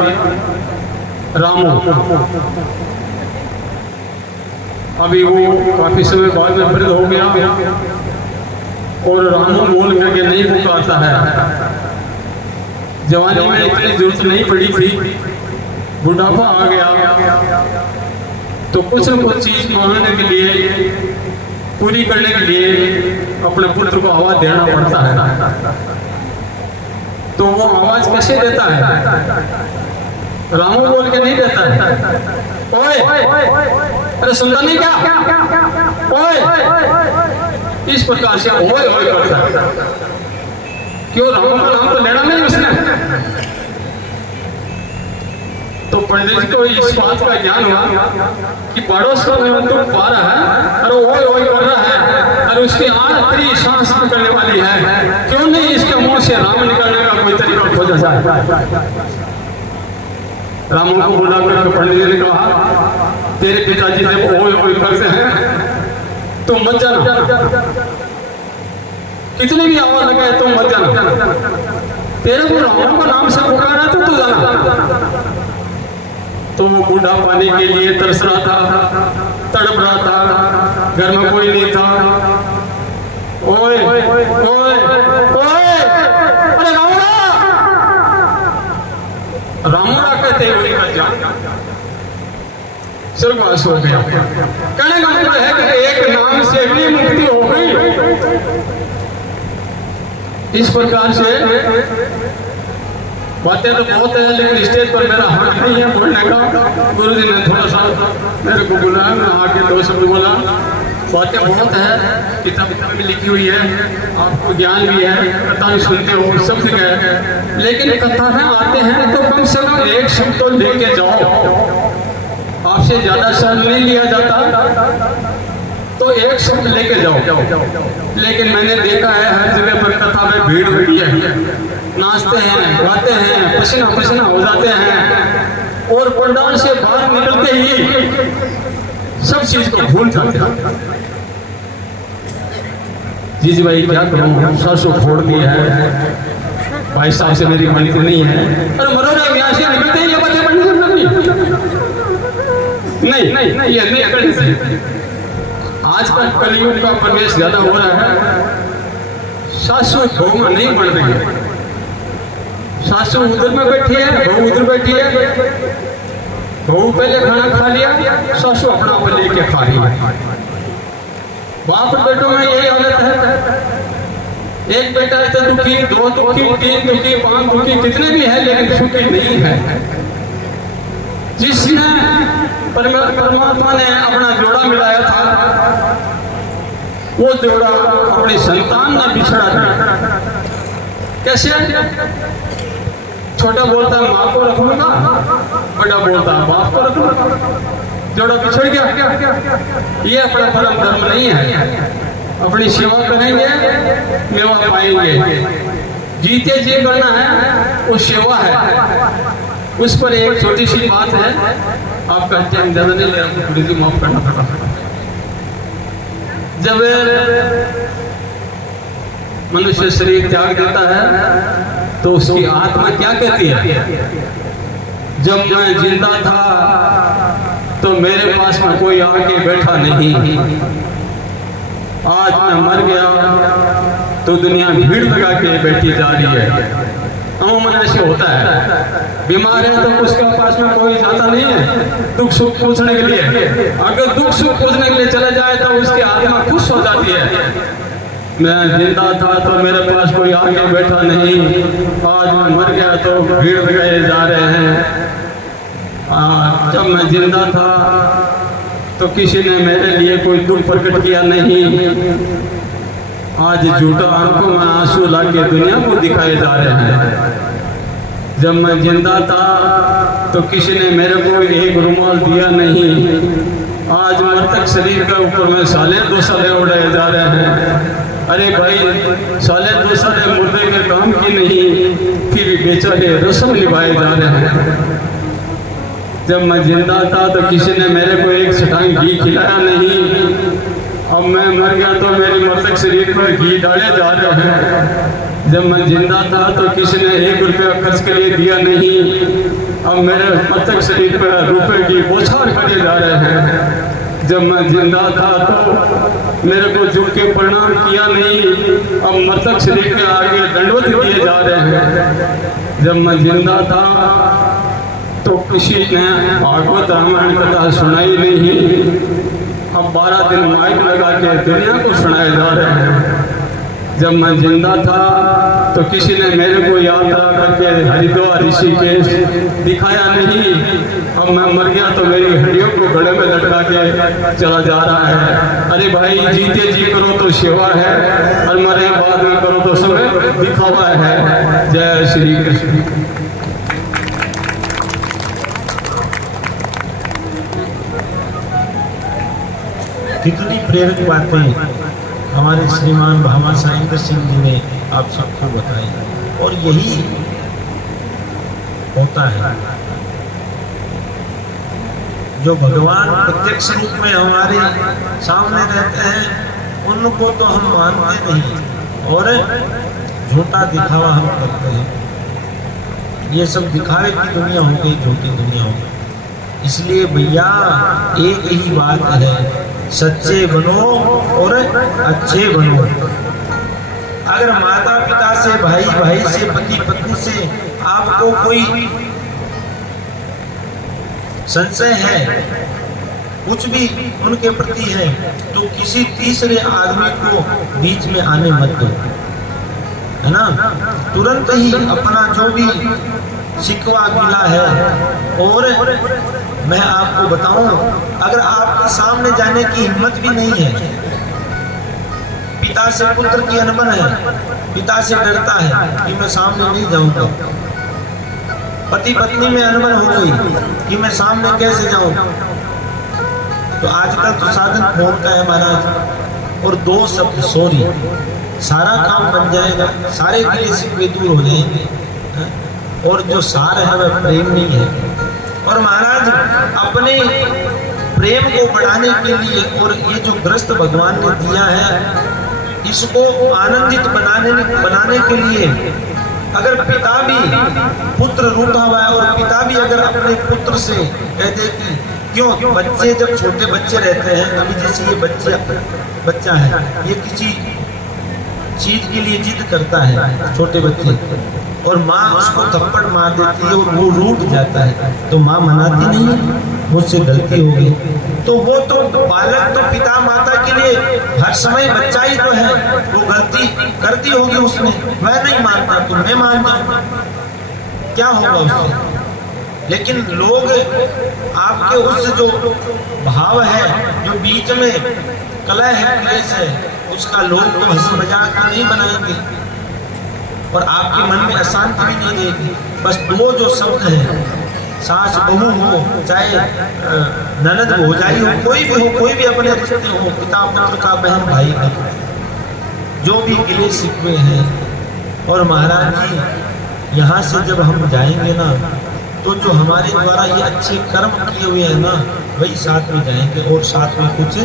रामू। अभी वो काफी समय बाद में वृद्ध हो गया और रामू बोल करके नहीं पुकारता है। जवानी में इतनी जरूरत नहीं पड़ी थी, बुढ़ापा आ गया तो कुछ न कुछ चीज मांगने के लिए, पूरी करने के लिए अपने पुत्र को आवाज देना पड़ता है। तो वो आवाज कैसे देता है? रामू बोल के नहीं देता है, ओए, अरे सुनता नहीं क्या, ओए, इस प्रकार से ओए ओए करता है। क्यों? रामू का नाम तो लेना नहीं उसने। तो पंडित जी को इस बात का ज्ञान हुआ कि पड़ोस का दुख पा रहा है, अरे ओए ओए कर रहा है, अरे उसकी आखिरी सांस निकलने वाली है, क्यों नहीं इसके मुंह से राम निकलने का कोई तरीका खोजा जाए। रामू को बुला कर पंडित जी ने कहा, तेरे पिताजी जब ओए ओए करते हैं तो मत जाना, कितनी भी आवाज लगाए तो मत जाना, तेरे को राम का नाम से पुकारा तो तू जाना। तो वो बूढ़ा पानी के लिए तरस रहा था, तड़प रहा था, घर में कोई नहीं था। ओए ओए ओए, अरे रामूड़ा, रामूड़ा कहते हुए स्वर्गवास हो गया। कहने का मतलब है कि एक नाम से भी मुक्ति हो गई। इस प्रकार से बातें तो बहुत है, लेकिन स्टेज पर मेरा हक नहीं है बोलने का। गुरु जी ने थोड़ा सा मेरे को बुलाया, मैं आके 2 शब्द बोला। बातें बहुत है, किताब में लिखी हुई है, आपको ज्ञान भी है, कथा भी सुनते हो, सब जगह है, लेकिन कथा में आते हैं तो कम से कम एक शब्द तो लेके जाओ। आपसे ज्यादा शब्द नहीं लिया जाता, तो एक शब्द लेके जाओ। लेकिन मैंने देखा है हर जगह पर कथा में भीड़ हुई है, नाचते हैं, गाते हैं, पसीना पसीना हो जाते हैं, और पंडाल से बाहर निकलते ही सब चीज को भूल जाते हैं। जी भाई क्या करूं, सासू फोड़ दी है, भाई साहब से मेरी बनती नहीं है, अरे मरोड़े यहाँ से निकलते ही ये बच्चे बनने नहीं, ये नहीं करने से। आजकल कलयुग का प्रवेश ज्यादा हो रहा है, सासू बहू में नहीं बन रही है। सासू उधर में बैठी है, बहू उधर बैठी है, बहू पहले खाना खा लिया, सासू अपना पर लेके खा रही है। बाप बेटों में यही हालत है। एक बेटा है तो दुखी, 2 दुखी, 3 दुखी, 5 दुखी, कितने भी है, लेकिन सुखी नहीं है। जिसने परमात्मा ने अपना जोड़ा मिलाया था, वो जोड़ा अपनी संतान ने बिछड़ा दिया। कैसे? छोटा बोलता है माँ को रखूंगा, बड़ा बोलता है बाप को रखूंगा, जोड़ा बिछड़ गया। ये अपना परम धर्म नहीं है। अपनी सेवा करेंगे, मेवा पाएंगे। जीते जी करना है, वो सेवा है। उस पर एक छोटी सी बात है, आपका टाइम ज्यादा नहीं ले रहा, थोड़ी सी माफ करना पड़ा। जब मनुष्य शरीर त्याग देता है तो उसकी आत्मा क्या कहती है? जब मैं जिंदा था तो मेरे पास में कोई आके बैठा नहीं, आज मैं मर गया तो दुनिया भीड़ लगा के बैठी जा रही है। अमूमन ऐसे होता है, बीमार है तो उसके पास में कोई जाता नहीं है दुख सुख पूछने के लिए। अगर दुख सुख पूछने के लिए चला जाए तो उसकी आत्मा खुश हो जाती है। मैं जिंदा था तो मेरे पास कोई आगे बैठा नहीं, आज मैं मर गया तो भीड़ लगाए जा रहे हैं। जब मैं जिंदा था तो किसी ने मेरे लिए कोई दुख प्रकट किया नहीं, आज झूठा आंखों में आंसू लाके दुनिया को दिखाए जा रहे हैं। जब मैं जिंदा था तो किसी ने मेरे को एक रुमाल दिया नहीं, आज मृतक शरीर के ऊपर में साले 2 साले उड़ाए जा रहे हैं। अरे भाई, साले 2 साले मुर्दे के काम की नहीं, फिर बेचारे रस्म निभाए जा रहे हैं। जब मैं जिंदा था तो किसी ने मेरे को एक छटांग घी खिलाया नहीं, अब मैं मर गया तो मेरे मृतक शरीर पर घी डाले जा रहे हैं। जब मैं जिंदा था तो किसी ने 1 रुपया खर्च के लिए दिया नहीं, अब मेरे मृतक शरीर पर रुपए की बौछार करे जा रहे हैं। जब मैं जिंदा था तो मेरे को झुक के प्रणाम किया नहीं, अब मृतक शरीर के आगे दंडवत दिए जा रहे हैं। जब मैं जिंदा था तो किसी ने भागवत रामायण कथा सुनाई नहीं। अब 12 दिन माइक लगा के दुनिया को सुनाए जा रहे हैं। जब मैं जिंदा था तो किसी ने मेरे को यात्रा करके हरिद्वार ऋषिकेश दिखाया नहीं। अब मैं मर गया तो मेरी हड्डियों को गले में लटका के चला जा रहा है। अरे भाई, जीते जी करो तो सेवा है और मरे बाद में करो तो सब दिखावा है। जय श्री कृष्ण। कितनी प्रेरक बातें हमारे श्रीमान भामा साइंद्र सिंह जी ने आप सबको बताई, और यही होता है जो भगवान प्रत्यक्ष रूप में हमारे सामने रहते हैं उनको तो हम मानते नहीं और झूठा दिखावा हम करते हैं। ये सब दिखावे की दुनिया हो गई, झूठी दुनिया हो गई। इसलिए भैया एक ही बात है, सच्चे बनो और अच्छे बनो। अगर माता पिता से, भाई भाई से, पति पत्नी से आपको कोई संशय है, कुछ भी उनके प्रति है, तो किसी तीसरे आदमी को बीच में आने मत दो, है ना। तुरंत ही अपना जो भी शिकवा गिला है, और मैं आपको बताऊं, अगर आपके सामने जाने की हिम्मत भी नहीं है, पिता से पुत्र की अनबन है, पिता से डरता है कि मैं सामने नहीं जाऊंगा, पति पत्नी में अनबन हो गई कि मैं सामने कैसे जाऊं, तो आजकल तो साधन फोन का है महाराज, और 2 शब्द सॉरी, सारा काम बन जाएगा, सारे गिले शिकवे दूर हो जाएंगे। और जो सार है वह प्रेम नहीं है। और महाराज अपने प्रेम को बढ़ाने के लिए, और ये जो ग्रस्त भगवान ने दिया है, इसको आनंदित बनाने के लिए, अगर पिता भी पुत्र रूठा हुआ है और पिता भी अगर अपने पुत्र से कह दे कि क्यों, बच्चे जब छोटे बच्चे रहते हैं, अभी जैसे ये बच्चा है, ये किसी चीज के लिए जिद करता है, छोटे बच्चे, और माँ उसको थप्पड़ मार देती है और वो रूठ जाता है, तो माँ मनाती नहीं, मुझसे गलती हो गई, तो वो तो बालक तो पिता माता के लिए हर समय बच्चा ही तो है, वो गलती करती होगी उसने, वह नहीं मानता तो मैं मानता, क्या होगा उससे। लेकिन लोग आपके उस जो भाव है, जो बीच में कलह है, क्लेश है, उसका लोग तो हंसी मजाक नहीं बनाएंगे और आपके मन में अशांति भी नहीं देगी। बस 2 जो शब्द हैं, सास बहू हो, चाहे ननद भौजाई हो, कोई भी अपने रिश्ते हो, पिता पुत्र का, बहन भाई का, जो भी गिले शिकवे हैं। और महाराज जी, यहाँ से जब हम जाएंगे ना, तो जो हमारे द्वारा ये अच्छे कर्म किए हुए हैं ना, वही साथ में जाएंगे, और साथ में कुछ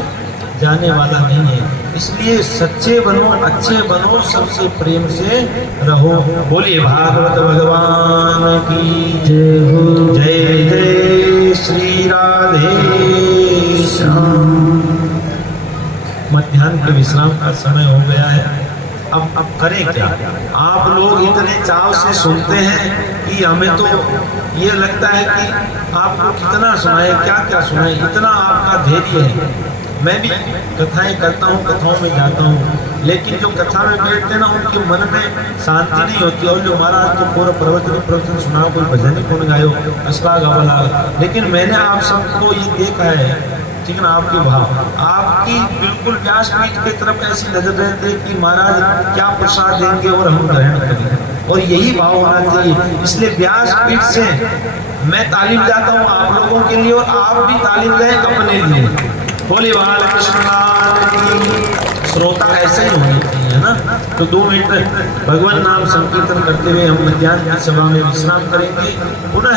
जाने वाला नहीं है। इसलिए सच्चे बनो, अच्छे बनो, सबसे प्रेम से रहो। बोलिए भागवत भगवान की जय हो। जय जय श्री राधे श्याम। मध्याह्न के विश्राम का समय हो गया है। अब करें क्या? आप लोग इतने चाव से सुनते हैं कि हमें तो ये लगता है कि आपको कितना सुनाए, क्या क्या सुनाए, इतना आपका धैर्य है। मैं भी कथाएं करता हूँ, कथाओं में जाता हूँ, लेकिन जो कथा में बैठते ना, उनके मन में शांति नहीं होती। और जो महाराज तो पूरा प्रवचन सुनाओ, कोई भजन ही कौन गायो, असला गावला, लेकिन मैंने आप सबको ये देखा है, ठीक ना, आपके भाव, आपकी बिल्कुल व्यासपीठ की तरफ ऐसी नजर रहती है कि महाराज क्या प्रसाद देंगे और हम ग्रहण करें, और यही भाव होना चाहिए। इसलिए व्यासपीठ से मैं तालीम जाता हूँ आप लोगों के लिए, और आप भी तालीम लें अपने लिए। बोले बाल कृष्ण। श्रोता ऐसे ही होने चाहिए, है ना। तो 2 मिनट भगवान नाम संकीर्तन करते हुए हम मध्याह्न की सभा में विश्राम करेंगे। पुनः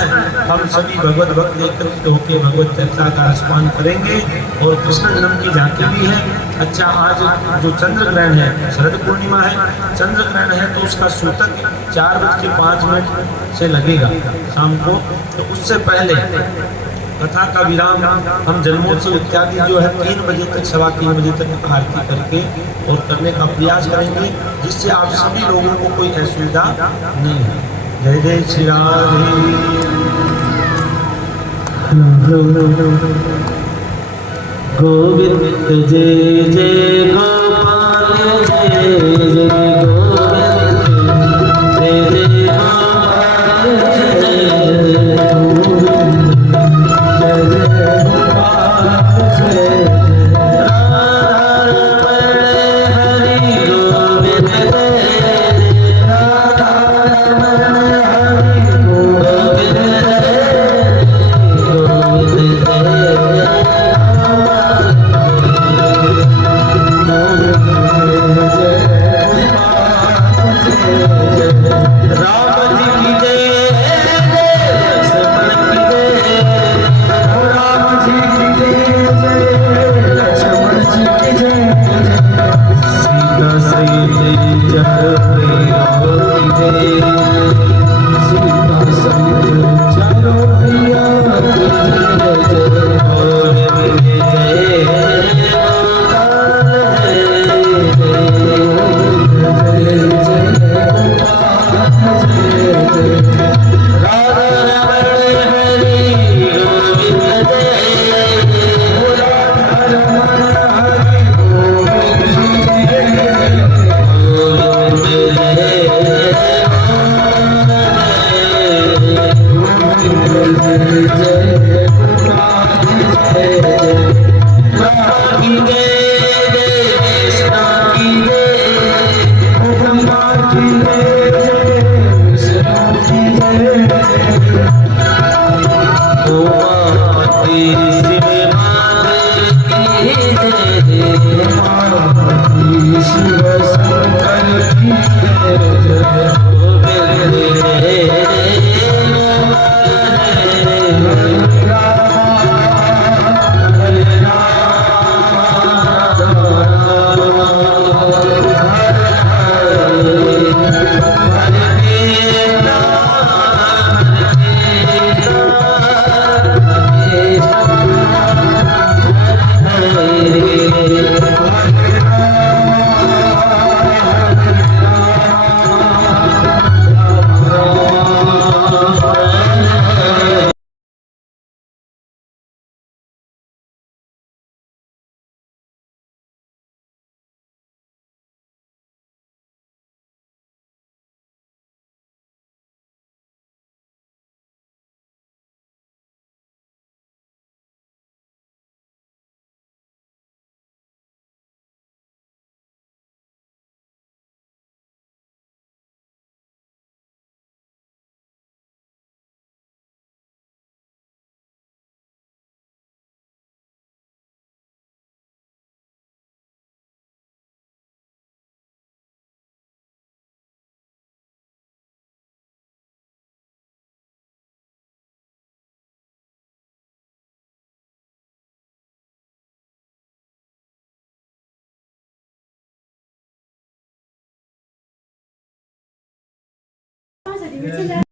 हम सभी भगवत भक्त एकत्रित होकर भगवत चर्चा का रसपान करेंगे, और कृष्ण जन्म की झांकी भी है। अच्छा, आज जो चंद्र ग्रहण है, शरद पूर्णिमा है, चंद्र ग्रहण है, तो उसका सूतक 4:05 से लगेगा शाम को। तो उससे पहले कथा का विराम हम जन्मोत्सव इत्यादि जो है 3 बजे तक, 3:15 बजे तक आरती करके और करने का प्रयास करेंगे, जिससे आप सभी लोगों को कोई असुविधा नहीं हो। जय जय श्री राधे। गोविंद जय जय गोपाल जय जय गोविंद जय जय गोपाल जय जय गोविंद जय जय गोपाल जय जय राधा रमण हरि गोविंद जय राधा रमण हरि गोविंद जय गोविंद जय राम जी की जय लक्ष्मण की जय राम जी की जय लक्ष्मण जी की जय सीता सहित जय राम की जय सीता सहित चलो प्रिया जय जय गोविंद जय